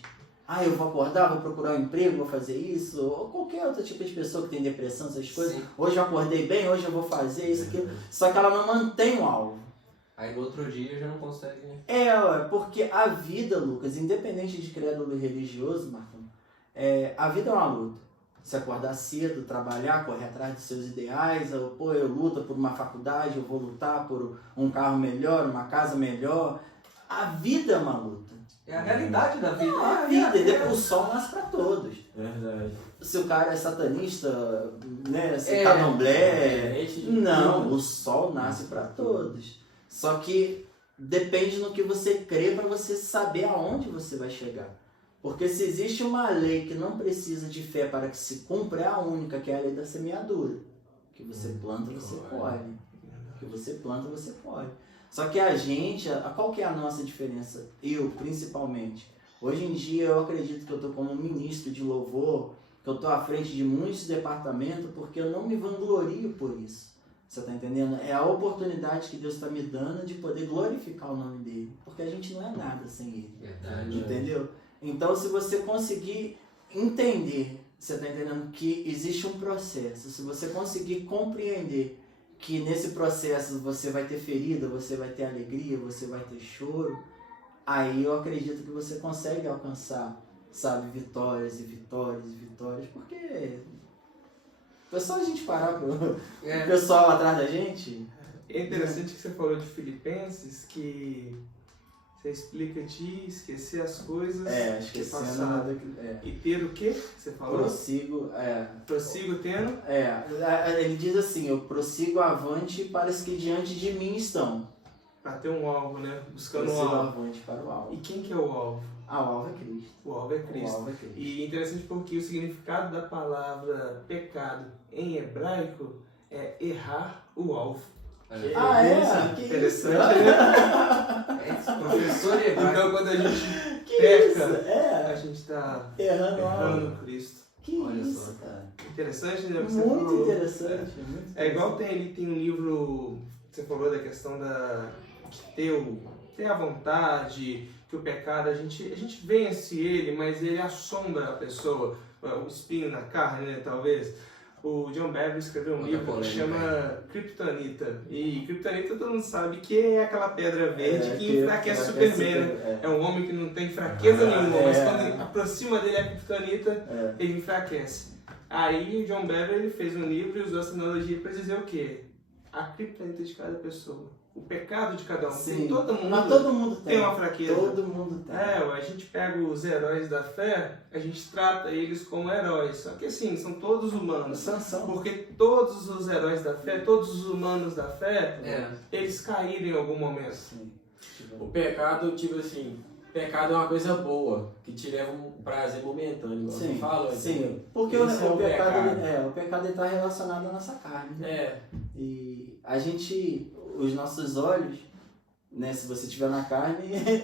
Eu vou acordar, vou procurar um emprego, vou fazer isso, ou qualquer outro tipo de pessoa que tem depressão, essas coisas. Sim. Hoje eu acordei bem, hoje eu vou fazer isso, aquilo. Só que ela não mantém o alvo. Aí no outro dia já não consegue, né? Porque a vida, Lucas, independente de crédulo religioso, Marcão, a vida é uma luta. Você acordar cedo, trabalhar, correr atrás dos seus ideais, eu luto por uma faculdade, eu vou lutar por um carro melhor, uma casa melhor. A vida é uma luta. É a realidade da vida. É a vida. O sol nasce para todos. Verdade. Se o cara é satanista, né, se candomblé... Não, o sol nasce para todos. Só que depende no que você crê para você saber aonde você vai chegar. Porque se existe uma lei que não precisa de fé para que se cumpra, é a única, que é a lei da semeadura. Que você planta, você colhe. Que você planta, você colhe. Só que a gente, qual que é a nossa diferença? Eu, principalmente. Hoje em dia, eu acredito que eu estou como ministro de louvor, que eu estou à frente de muitos departamentos, porque eu não me vanglorio por isso. Você está entendendo? É a oportunidade que Deus está me dando de poder glorificar o nome dele. Porque a gente não é nada sem ele. Verdade. Entendeu? Então, se você conseguir entender, você está entendendo que existe um processo, se você conseguir compreender que nesse processo você vai ter ferida, você vai ter alegria, você vai ter choro, aí eu acredito que você consegue alcançar, sabe, vitórias e vitórias e vitórias, porque é só a gente parar pro o pessoal atrás da gente. É interessante que você falou de Filipenses, que você explica de esquecer as coisas esquecendo e ter o quê? Você falou? Prossigo tendo? Ele diz assim, eu prossigo avante para os que diante de mim estão. para ter um alvo, né? Buscando um Esse alvo. avante para o alvo. E quem que é o alvo? O alvo é Cristo. O alvo é O Cristo. alvo é Cristo. E interessante porque o significado da palavra pecado em hebraico é errar o alvo. Ah, é? Que isso? Interessante, né? É esse professor de hebraico. Então quando a gente Que peca, isso? a É, gente está errando o alvo. errando Cristo. Que Olha isso, só. cara. Interessante, né? Você Muito falou. interessante. muito É igual interessante. tem um livro, você falou da questão de ter a vontade, que o pecado, a gente vence ele, mas ele assombra a pessoa, o espinho na carne, né, talvez. O John Bevere escreveu um Outra livro que polêmica, chama Kryptonita. E Kryptonita todo mundo sabe que é aquela pedra verde que enfraquece o enfraquece Superman, né? Superman, É um homem que não tem fraqueza nenhuma, mas é. quando aproxima dele a Kryptonita, É. ele enfraquece. Aí o John Bevere ele fez um livro e usou essa analogia para dizer o quê? A criptonita de cada pessoa, o pecado de cada um. Sim. Todo mundo Mas todo mundo tem uma fraqueza. Todo mundo tem. A gente pega os heróis da fé, a gente trata eles como heróis. Só que assim, são todos humanos. Sansão. Porque todos os heróis da fé, todos os humanos da fé, É. eles caíram em algum momento. Sim. O pecado, tipo assim, pecado é uma coisa boa, que te leva um prazer momentâneo, igual você Sim, falou. sim. entendeu? Porque Esse é o o pecado, pecado. o pecado está relacionado à nossa carne. Né? É, E a gente, os nossos olhos, né, se você estiver na carne,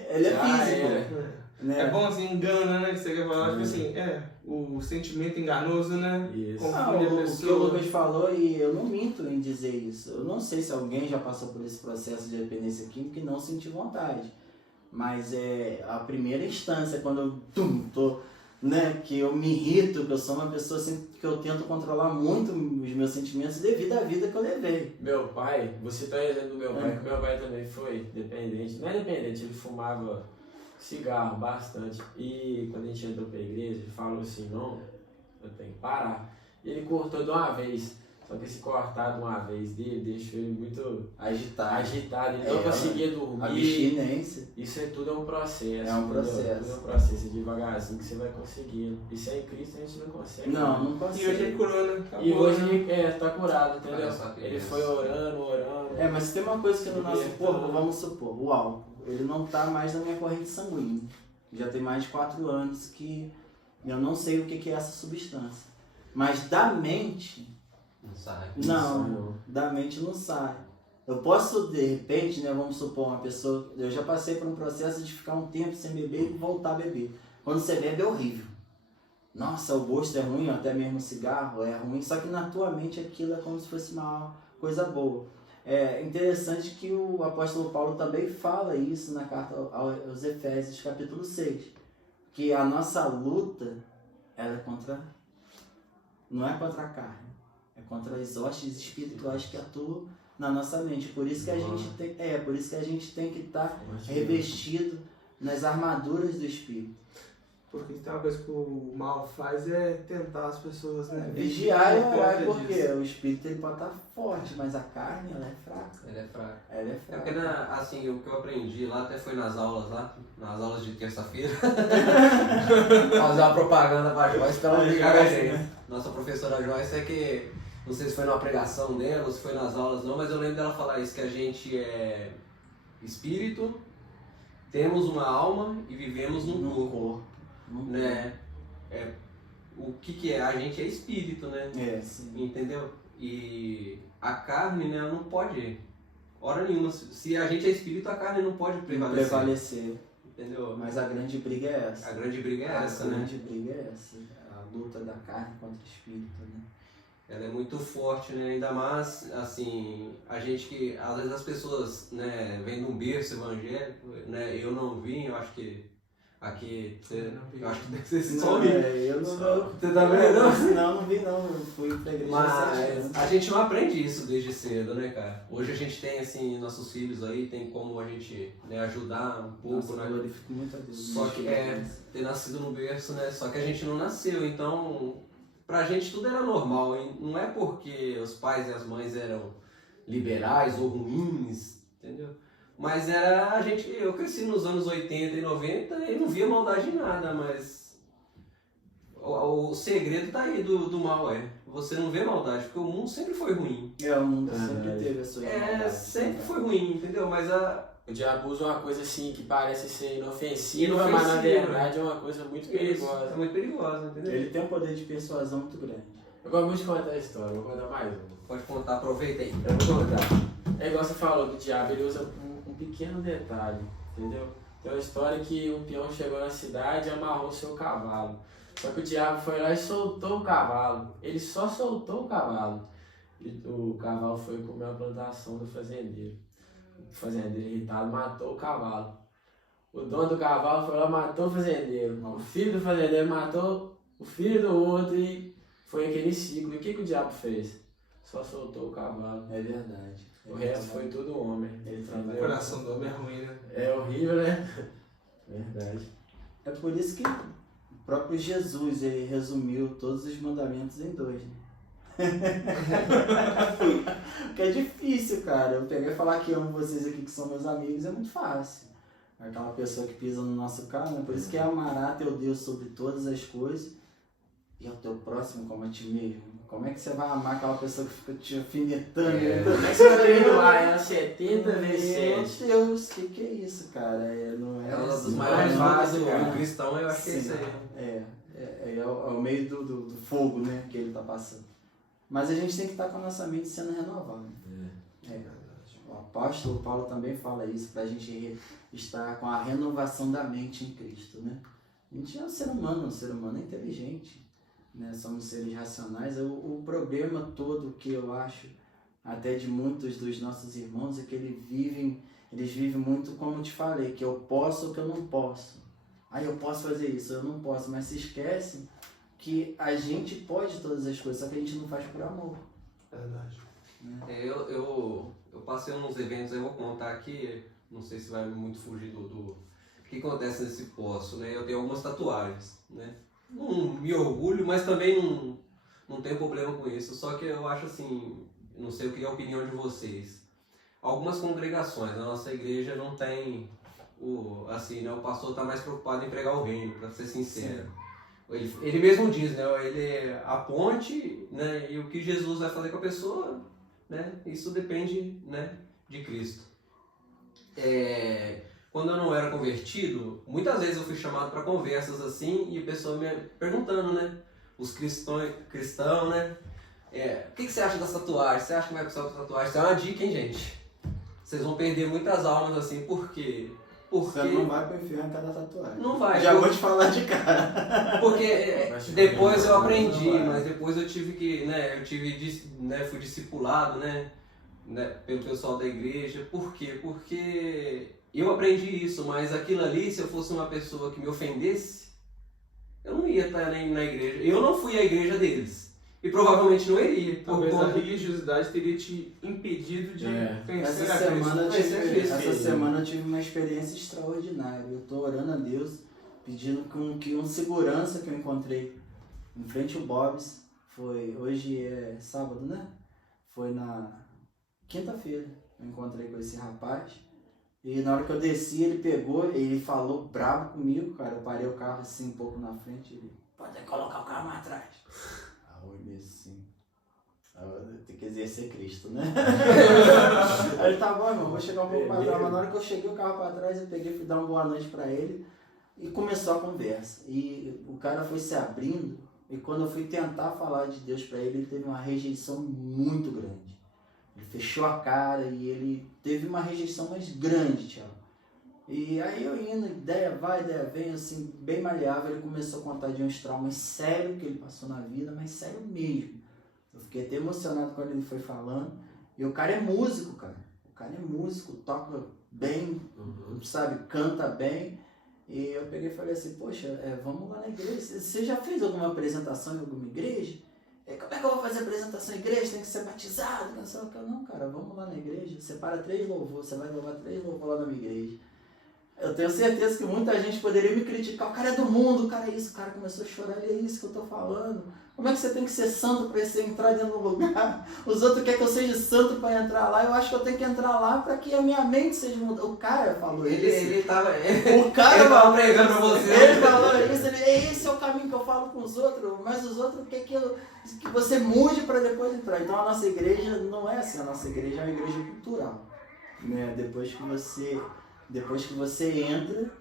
ele é Já físico. era. Né? É bom assim, engana, né? Que você quer falar, tipo assim, o sentimento enganoso, né? isso. Ah, Confunde a o que o pessoa. Lucas falou, e eu não minto em dizer isso. Eu não sei se alguém já passou por esse processo de dependência química e não sentiu vontade. Mas é a primeira instância, quando eu tô, né, que eu me irrito, que eu sou uma pessoa assim, que eu tento controlar muito os meus sentimentos devido à vida que eu levei. Meu pai, você tá exemplo do meu pai, que meu pai também foi dependente. Não é dependente, ele fumava cigarro bastante. E quando a gente entrou pra igreja, ele falou assim, não, eu tenho que parar. E ele cortou de uma vez. Só que esse cortar de uma vez dele deixou ele muito agitado, ele não conseguia A dormir. abstinência. Isso é tudo um processo. É um entendeu? processo. Tudo é um processo devagarzinho que você vai conseguindo. E sem Cristo a gente não consegue. Não E hoje consegue. ele curou, né? E Acabou, hoje né? ele tá curado, entendeu? Olha só que Ele isso. foi orando. É, mas tem uma coisa que no nosso Libertando. corpo, vamos supor, o álcool, ele não tá mais na minha corrente sanguínea. Já tem mais de 4 anos que eu não sei o que é essa substância. Mas da mente, Não sai. não, da mente não sai. Eu posso, de repente, né, vamos supor, uma pessoa, eu já passei por um processo de ficar um tempo sem beber e voltar a beber. Quando você bebe é horrível. Nossa, o gosto é ruim, até mesmo o cigarro é ruim, só que na tua mente aquilo é como se fosse uma coisa boa. É interessante que o apóstolo Paulo também fala isso na carta aos Efésios, capítulo 6, que a nossa luta, ela é não é contra a carne, é contra as hostes espirituais que atuam na nossa mente. Por isso que a gente tem que estar revestido nas armaduras do Espírito. Porque tem uma coisa que o mal faz é tentar as pessoas, né? Vigiar e Por orar, conta porque disso. o Espírito ele pode estar forte, mas a carne ela é fraca. Ele é fraco. Ela é É fraca. porque, assim, o que eu aprendi lá, até foi nas aulas lá, nas aulas de terça-feira, fazer uma propaganda pra Joyce pra ela ligar com a gente. Nossa professora Joyce é que, não sei se foi numa pregação dela ou se foi nas aulas não, mas eu lembro dela falar isso, que a gente é espírito, temos uma alma e vivemos num corpo, né? O que é? A gente é espírito, né? É, sim. Entendeu? E a carne, né, não pode, hora nenhuma, se a gente é espírito, a carne não pode prevalecer. Entendeu? Mas a grande briga é essa. A grande briga é essa, A né? grande briga é essa. A luta da carne contra o espírito, né? Ela é muito forte, né? Ainda mais, assim, a gente que, às vezes as pessoas, né, vêm de um berço evangélico, né? Eu não vim, eu acho que aqui, eu acho que deve ser só mim. Eu não. Você tá vendo? Não vi não. Eu fui pra igreja há 7 anos. Mas a gente não aprende isso desde cedo, né, cara? Hoje a gente tem, assim, nossos filhos aí, tem como a gente, né, ajudar um pouco, Nossa, né? eu glorifico muito a Deus. Só que ter nascido no berço, né? Só que a gente não nasceu, então pra gente tudo era normal. E não é porque os pais e as mães eram liberais ou ruins, entendeu? Mas era a gente, eu cresci nos anos 80 e 90 e não via maldade em nada, mas o segredo tá aí do mal, você não vê maldade, porque o mundo sempre foi ruim. O mundo sempre teve a sua maldade. Sempre foi ruim, entendeu? Mas o diabo usa uma coisa assim que parece ser inofensiva, mas na Inofensiva. verdade é uma coisa muito perigosa. É muito perigosa, entendeu? Ele tem um poder de persuasão muito grande. Eu gosto muito de contar a história, vou contar mais uma. Pode contar, aproveita aí. Eu vou contar. É igual você falou do diabo, ele usa um pequeno detalhe, entendeu? Tem uma história que um peão chegou na cidade e amarrou o seu cavalo. Só que o diabo foi lá e soltou o cavalo. Ele só soltou o cavalo. E o cavalo foi comer a plantação do fazendeiro. O fazendeiro irritado matou o cavalo. O dono do cavalo foi lá e matou o fazendeiro. O filho do fazendeiro matou o filho do outro e foi aquele ciclo. E o que o diabo fez? Só soltou o cavalo. É verdade. O resto foi tudo homem. O coração do homem é ruim, né? É horrível, né? Verdade. É por isso que o próprio Jesus, ele resumiu todos os mandamentos em 2, né? Porque é difícil, cara. Eu pegar e falar que amo vocês aqui que são meus amigos é muito fácil. Aquela pessoa que pisa no nosso carro, né? Por isso que é amará teu Deus sobre todas as coisas e ao teu próximo como a ti mesmo. Como é que você vai amar aquela pessoa que fica te alfinetando? Como é que você vai perdoar 70 vezes 7? Meu Deus, o que é isso, cara? Não é É uma assim, das maiores não é vagas assim, do cara. cristão, eu acho que é isso aí. É o meio do fogo, né, que ele está passando. Mas a gente tem que estar com a nossa mente sendo renovada. O apóstolo Paulo também fala isso, para a gente estar com a renovação da mente em Cristo, né? A gente é um ser humano é inteligente, né? Somos seres racionais. O problema todo que eu acho, até de muitos dos nossos irmãos, é que eles vivem muito como eu te falei, que eu posso ou que eu não posso. Eu posso fazer isso, eu não posso, mas se esquecem que a gente pode todas as coisas, só que a gente não faz por amor. Verdade. Eu passei uns eventos, eu vou contar aqui, não sei se vai muito fugir do que acontece nesse poço, né? Eu tenho algumas tatuagens, né? Não me orgulho, mas também não tenho problema com isso, só que eu acho assim, não sei o que é a opinião de vocês. Algumas congregações, na nossa igreja não tem o pastor está mais preocupado em pregar o reino, para ser sincero. Ele mesmo diz, né? Ele é a ponte, né? E o que Jesus vai fazer com a pessoa, né? Isso depende, né, de Cristo. Quando eu não era convertido, muitas vezes eu fui chamado para conversas assim e a pessoa me perguntando, né? Os cristãos, né? O que você acha das tatuagens? Você acha que vai precisar de tatuagem? Isso é uma dica, hein, gente? Vocês vão perder muitas almas assim, por quê? Porque Você não vai pro inferno cada tatuagem. Não vai. Já vou te falar de cara. Porque depois eu aprendi, mas depois eu tive que, né, fui discipulado, né, pelo pessoal da igreja. Por quê? Porque eu aprendi isso, mas aquilo ali, se eu fosse uma pessoa que me ofendesse, eu não ia estar nem na igreja. Eu não fui à igreja deles. E provavelmente não iria. Talvez a religiosidade teria te impedido de conhecer a Cristo. Essa semana eu tive uma experiência extraordinária. Eu estou orando a Deus, pedindo que um segurança que eu encontrei em frente ao Bob's, hoje é sábado, né? Foi na quinta-feira. Eu encontrei com esse rapaz. E na hora que eu desci, ele falou brabo comigo, cara. Eu parei o carro assim um pouco na frente. Ele, pode colocar o carro mais atrás. Eu olhei assim, tem que exercer Cristo, né? Aí ele, tá bom, irmão, vou chegar um pouco para trás. Mas na hora que eu cheguei o carro para trás, eu peguei e fui dar uma boa noite para ele e começou a conversa. E o cara foi se abrindo e quando eu fui tentar falar de Deus para ele, ele teve uma rejeição muito grande. Ele fechou a cara e ele teve uma rejeição mais grande, Thiago. E aí eu indo, ideia vai, ideia vem, assim, bem maleável, ele começou a contar de uns traumas sérios que ele passou na vida, mas sério mesmo. Eu fiquei até emocionado quando ele foi falando. E o cara é músico, cara. O cara é músico, toca bem, sabe, canta bem. E eu peguei e falei assim, poxa, vamos lá na igreja. Você já fez alguma apresentação em alguma igreja? Como é que eu vou fazer apresentação em igreja? Tem que ser batizado? Não, cara, vamos lá na igreja. Separa 3 louvores, você vai louvar 3 louvores lá na minha igreja. Eu tenho certeza que muita gente poderia me criticar. O cara é do mundo, o cara é isso, o cara começou a chorar, é isso que eu tô falando. Como é que você tem que ser santo para você entrar dentro do lugar? Os outros querem que eu seja santo para entrar lá. Eu acho que eu tenho que entrar lá para que a minha mente seja mudada. O cara falou isso. Ele tava tava pregando pra você. Ele falou isso. Esse é o caminho que eu falo com os outros. Mas os outros querem que você mude para depois entrar. Então a nossa igreja não é assim. A nossa igreja é uma igreja cultural. Né? Depois que você entra,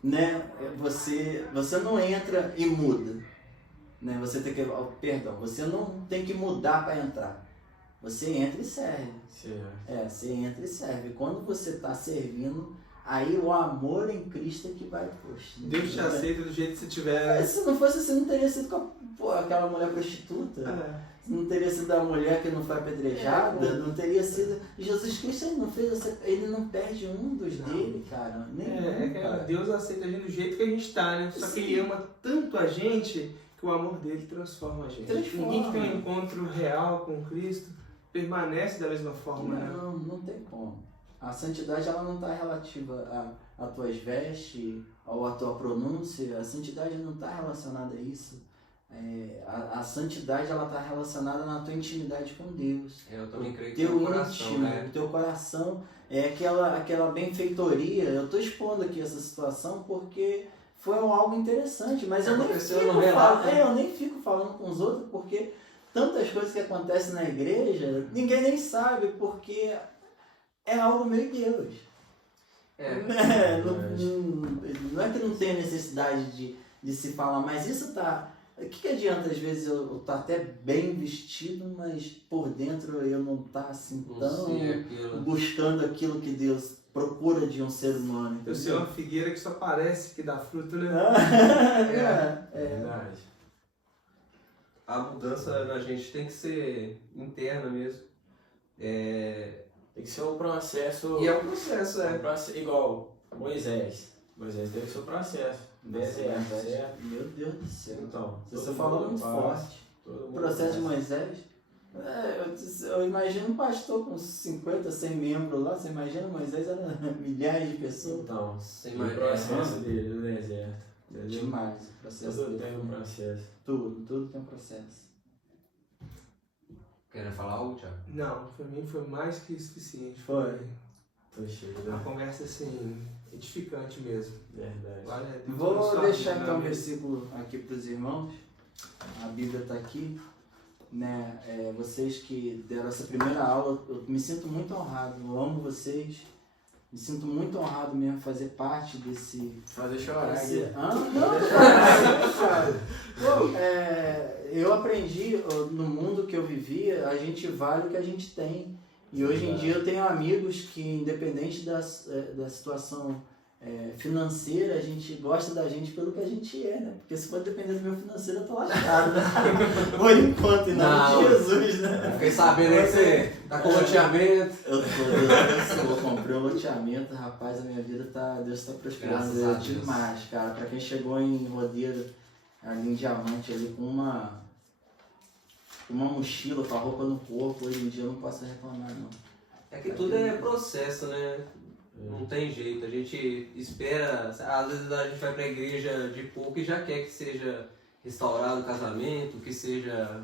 né? Você não entra e muda. Né? Você não tem que mudar para entrar. Você entra e serve. Você entra e serve. Quando você está servindo, aí o amor em Cristo é que vai, poxa. Deus te aceita do jeito que você tiver. Se não fosse assim, não teria sido aquela mulher prostituta. Não teria sido a mulher que não foi apedrejada. Não teria sido. Jesus Cristo ele não fez, ele não perde um dos dele, cara. Deus aceita a gente do jeito que a gente está, né? Só que ele ama tanto a gente que o amor dele transforma a gente. Ninguém que tem um encontro real com Cristo permanece da mesma forma, né? Não tem como. A santidade ela não está relativa a tuas vestes ou a tua pronúncia. A santidade não está relacionada a isso. A santidade ela está relacionada na tua intimidade com Deus. Eu também creio que teu coração, íntimo, o teu coração é aquela benfeitoria. Eu estou expondo aqui essa situação porque foi algo interessante, mas eu nem fico falando com os outros porque tantas coisas que acontecem na igreja, ninguém nem sabe porque é algo meio Deus. Não é que não tenha necessidade de se falar, mas isso tá... O que adianta às vezes eu estar até bem vestido, mas por dentro eu não estar assim tão buscando aquilo que Deus procura de um ser humano. Eu sei uma figueira que só parece que dá fruto, né? É verdade. A mudança na gente tem que ser interna mesmo. Tem que ser um processo. E é um processo, igual Moisés. Moisés teve seu processo. Deserto, certo? Meu Deus do céu. Então, você falou muito forte. O processo de Moisés. Eu imagino um pastor com 50, 100 membros lá. Você imagina Moisés era milhares de pessoas. Então, o processo dele no deserto. Demais. O processo tudo tem um processo. Tudo tem um processo. Quer falar algo, Thiago? Não, pra mim foi mais que suficiente. Tô cheio. Uma conversa assim, edificante mesmo. Verdade. Vou deixar então um versículo aqui para os irmãos. A Bíblia está aqui. Né? Vocês que deram essa primeira aula, eu me sinto muito honrado. Eu amo vocês. Me sinto muito honrado mesmo fazer parte desse... Fazer chorar. Eu aprendi no mundo que eu vivia, a gente vale o que a gente tem. E hoje em dia eu tenho amigos que, independente da situação financeira, a gente gosta da gente pelo que a gente é, né? Porque se for depender do meu financeiro, eu tô lascado, né? Por enquanto, em nome de Jesus, né? Fiquei sabendo aí que você tá com loteamento. Eu comprei um loteamento, rapaz, a minha vida Deus tá prosperando demais, cara. Pra quem chegou em Rodeiro, ali em Diamante, ali com uma mochila, com a roupa no corpo, hoje em dia eu não posso reclamar, não. É que tudo é processo, né? Não tem jeito, a gente espera, às vezes a gente vai pra igreja de pouco e já quer que seja restaurado o casamento, que seja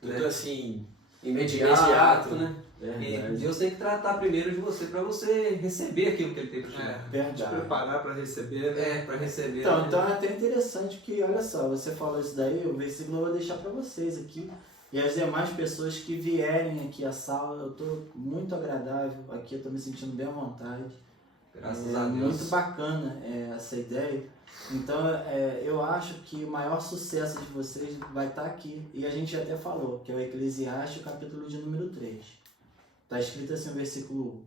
tudo assim, imediato, né? Verdade. E Deus tem que tratar primeiro de você pra você receber aquilo que Ele tem pra te dar. Verdade. Te preparar pra receber, né? Pra receber. Então é até interessante que, olha só, você falou isso daí, o versículo eu vou deixar pra vocês aqui. E as demais pessoas que vierem aqui à sala, eu estou muito agradável aqui, eu estou me sentindo bem à vontade. Graças a Deus. Muito bacana essa ideia. Então eu acho que o maior sucesso de vocês vai estar aqui. E a gente até falou, que é o Eclesiastes, capítulo de número 3. Está escrito assim no versículo 1.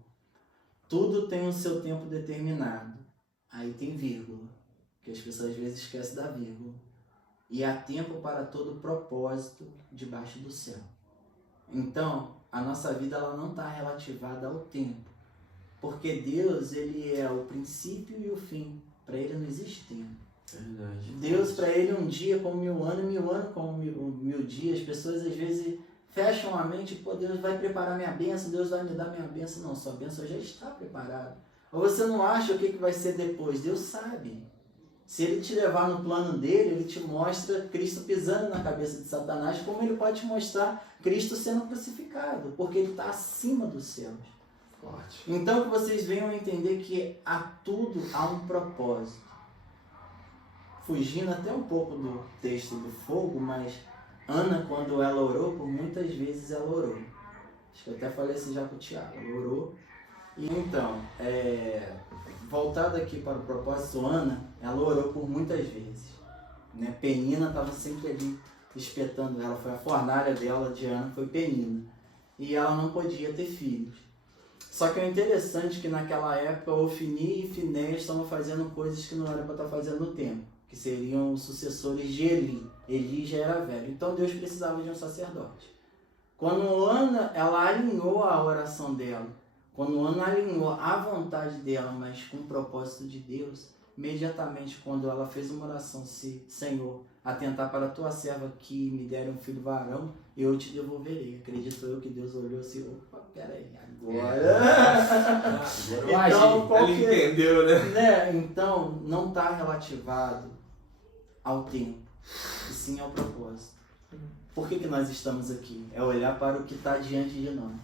Tudo tem o seu tempo determinado. Aí tem vírgula, que as pessoas às vezes esquecem da vírgula. E há tempo para todo propósito debaixo do céu. Então, a nossa vida ela não está relativada ao tempo. Porque Deus, ele é o princípio e o fim. Para ele não existe tempo. Verdade. Deus, para ele, um dia como 1000 anos, 1000 anos como 1000 dias. As pessoas, às vezes, fecham a mente, pô, Deus vai preparar minha bênção, Deus vai me dar minha bênção. Não, sua bênção já está preparada. Ou você não acha o que vai ser depois? Deus sabe. Se ele te levar no plano dele, ele te mostra Cristo pisando na cabeça de Satanás, como ele pode te mostrar Cristo sendo crucificado, porque ele está acima dos céus. Forte. Então que vocês venham entender que a tudo há um propósito. Fugindo até um pouco do texto do fogo, mas Ana, quando ela orou, por muitas vezes ela orou. Acho que eu até falei assim já com o Tiago, ela orou. E então, voltado aqui para o propósito, Ana, ela orou por muitas vezes. Né? Penina estava sempre ali espetando ela, foi a fornalha dela de Ana, foi Penina. E ela não podia ter filhos. Só que é interessante que naquela época Ofni e Finéias estavam fazendo coisas que não era para estar fazendo no templo, que seriam os sucessores de Eli. Eli já era velho, então Deus precisava de um sacerdote. Quando Ana, ela alinhou a oração dela, quando Ana alinhou a vontade dela, mas com o propósito de Deus, imediatamente quando ela fez uma oração, Senhor, atentar para a tua serva que me der um filho varão, eu te devolverei. Acredito eu que Deus olhou assim, opa, peraí, agora... Então, Ele entendeu, né? Então, não está relativado ao tempo, e sim ao propósito. Por que nós estamos aqui? É olhar para o que está diante de nós.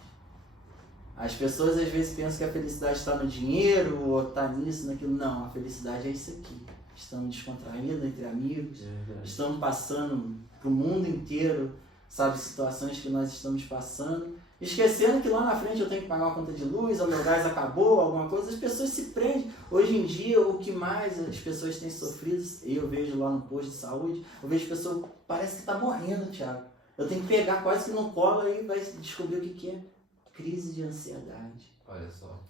As pessoas às vezes pensam que a felicidade está no dinheiro, ou está nisso, naquilo. Não, a felicidade é isso aqui. Estamos descontraídos entre amigos, estamos passando para o mundo inteiro, sabe, situações que nós estamos passando, esquecendo que lá na frente eu tenho que pagar uma conta de luz, o meu gás acabou, alguma coisa. As pessoas se prendem. Hoje em dia, o que mais as pessoas têm sofrido, eu vejo lá no posto de saúde, eu vejo pessoas, parece que está morrendo, Thiago. Eu tenho que pegar quase que no colo e vai descobrir o que é. Crise de ansiedade. Olha só.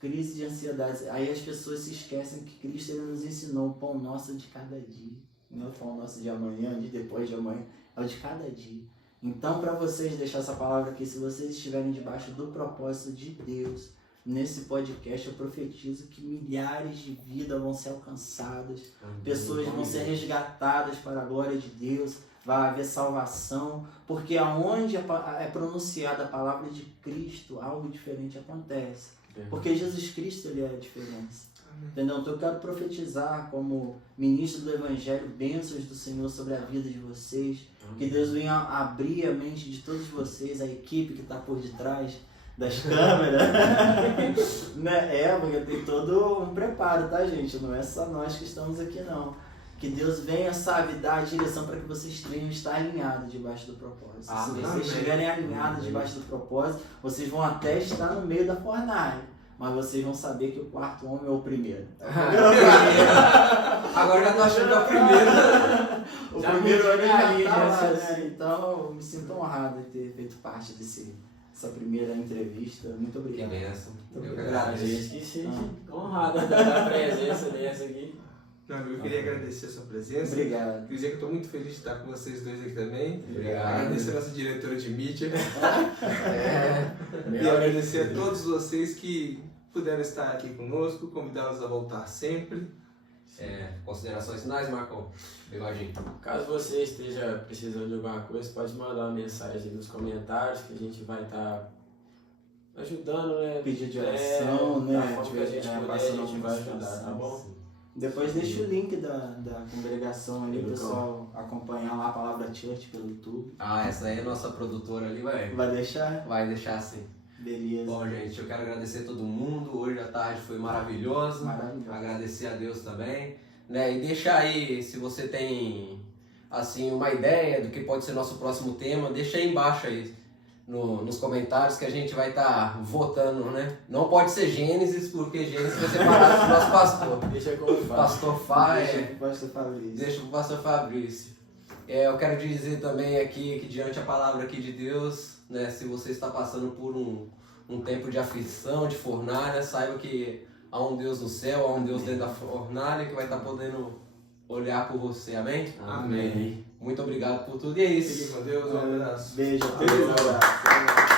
Crise de ansiedade. Aí as pessoas se esquecem que Cristo ele nos ensinou o pão nosso de cada dia. Não é o pão nosso de amanhã, de depois de amanhã. É o de cada dia. Então, para vocês, deixar essa palavra aqui, se vocês estiverem debaixo do propósito de Deus, nesse podcast eu profetizo que milhares de vidas vão ser alcançadas, pessoas vão ser resgatadas para a glória de Deus, vai haver salvação, porque aonde é pronunciada a palavra de Cristo, algo diferente acontece. Porque Jesus Cristo, ele é a diferença. Entendeu? Então eu quero profetizar como ministro do Evangelho, bênçãos do Senhor sobre a vida de vocês. Que Deus venha abrir a mente de todos vocês, a equipe que está por detrás das câmeras. Né? Porque tem todo um preparo, tá, gente? Não é só nós que estamos aqui, não. Que Deus venha, sabe, dar a direção para que vocês venham estar alinhados debaixo do propósito. Se vocês estiverem alinhados debaixo do propósito, vocês vão até estar no meio da fornalha. Mas vocês vão saber que o quarto homem é o primeiro. Agora já tô achando que é o primeiro. O primeiro homem já tá lá, né? Então, eu me sinto honrado de ter feito parte dessa primeira entrevista. Muito Que obrigado. benção. Eu que A agradeço. gente que se honrado da presença dessa aqui. Não, eu queria agradecer a sua presença. Obrigado. Queria dizer que eu estou muito feliz de estar com vocês dois aqui também. Obrigado. Agradecer a nossa diretora de mídia. É. E agradecer a todos vocês que puderam estar aqui conosco, convidá-los a voltar sempre. Considerações finais, Marcão? Bigodinho. Caso você esteja precisando de alguma coisa, pode mandar uma mensagem nos comentários que a gente vai estar ajudando, né? Pedido de oração, né? Da forma que a gente puder, a passando gente vai algumas ajudar, tá situações. bom? Depois deixa o link da congregação ali, Legal. pessoal acompanhar lá a Palavra Church pelo YouTube. Essa aí é a nossa produtora ali, Vai deixar? vai deixar assim. Beleza. Bom, gente, eu quero agradecer a todo mundo. Hoje à tarde foi maravilhoso. Maravilhoso. Agradecer a Deus também. Né? E deixa aí, se você tem assim, uma ideia do que pode ser nosso próximo tema, deixa aí embaixo aí nos comentários que a gente vai estar votando, né? Não pode ser Gênesis, porque Gênesis vai ser parado pro nosso pastor. Deixa como faz. Pastor Fá, Deixa o pastor Fabrício. deixa pro pastor Fabrício. Eu quero dizer também aqui que diante a palavra aqui de Deus, né, se você está passando por um tempo de aflição, de fornalha, saiba que há um Deus no céu, há um Deus dentro da fornalha que vai estar podendo olhar por você, amém? Amém. Muito obrigado por tudo e é isso. Fique com Deus, um abraço. Beijo. Beijo. Abraço.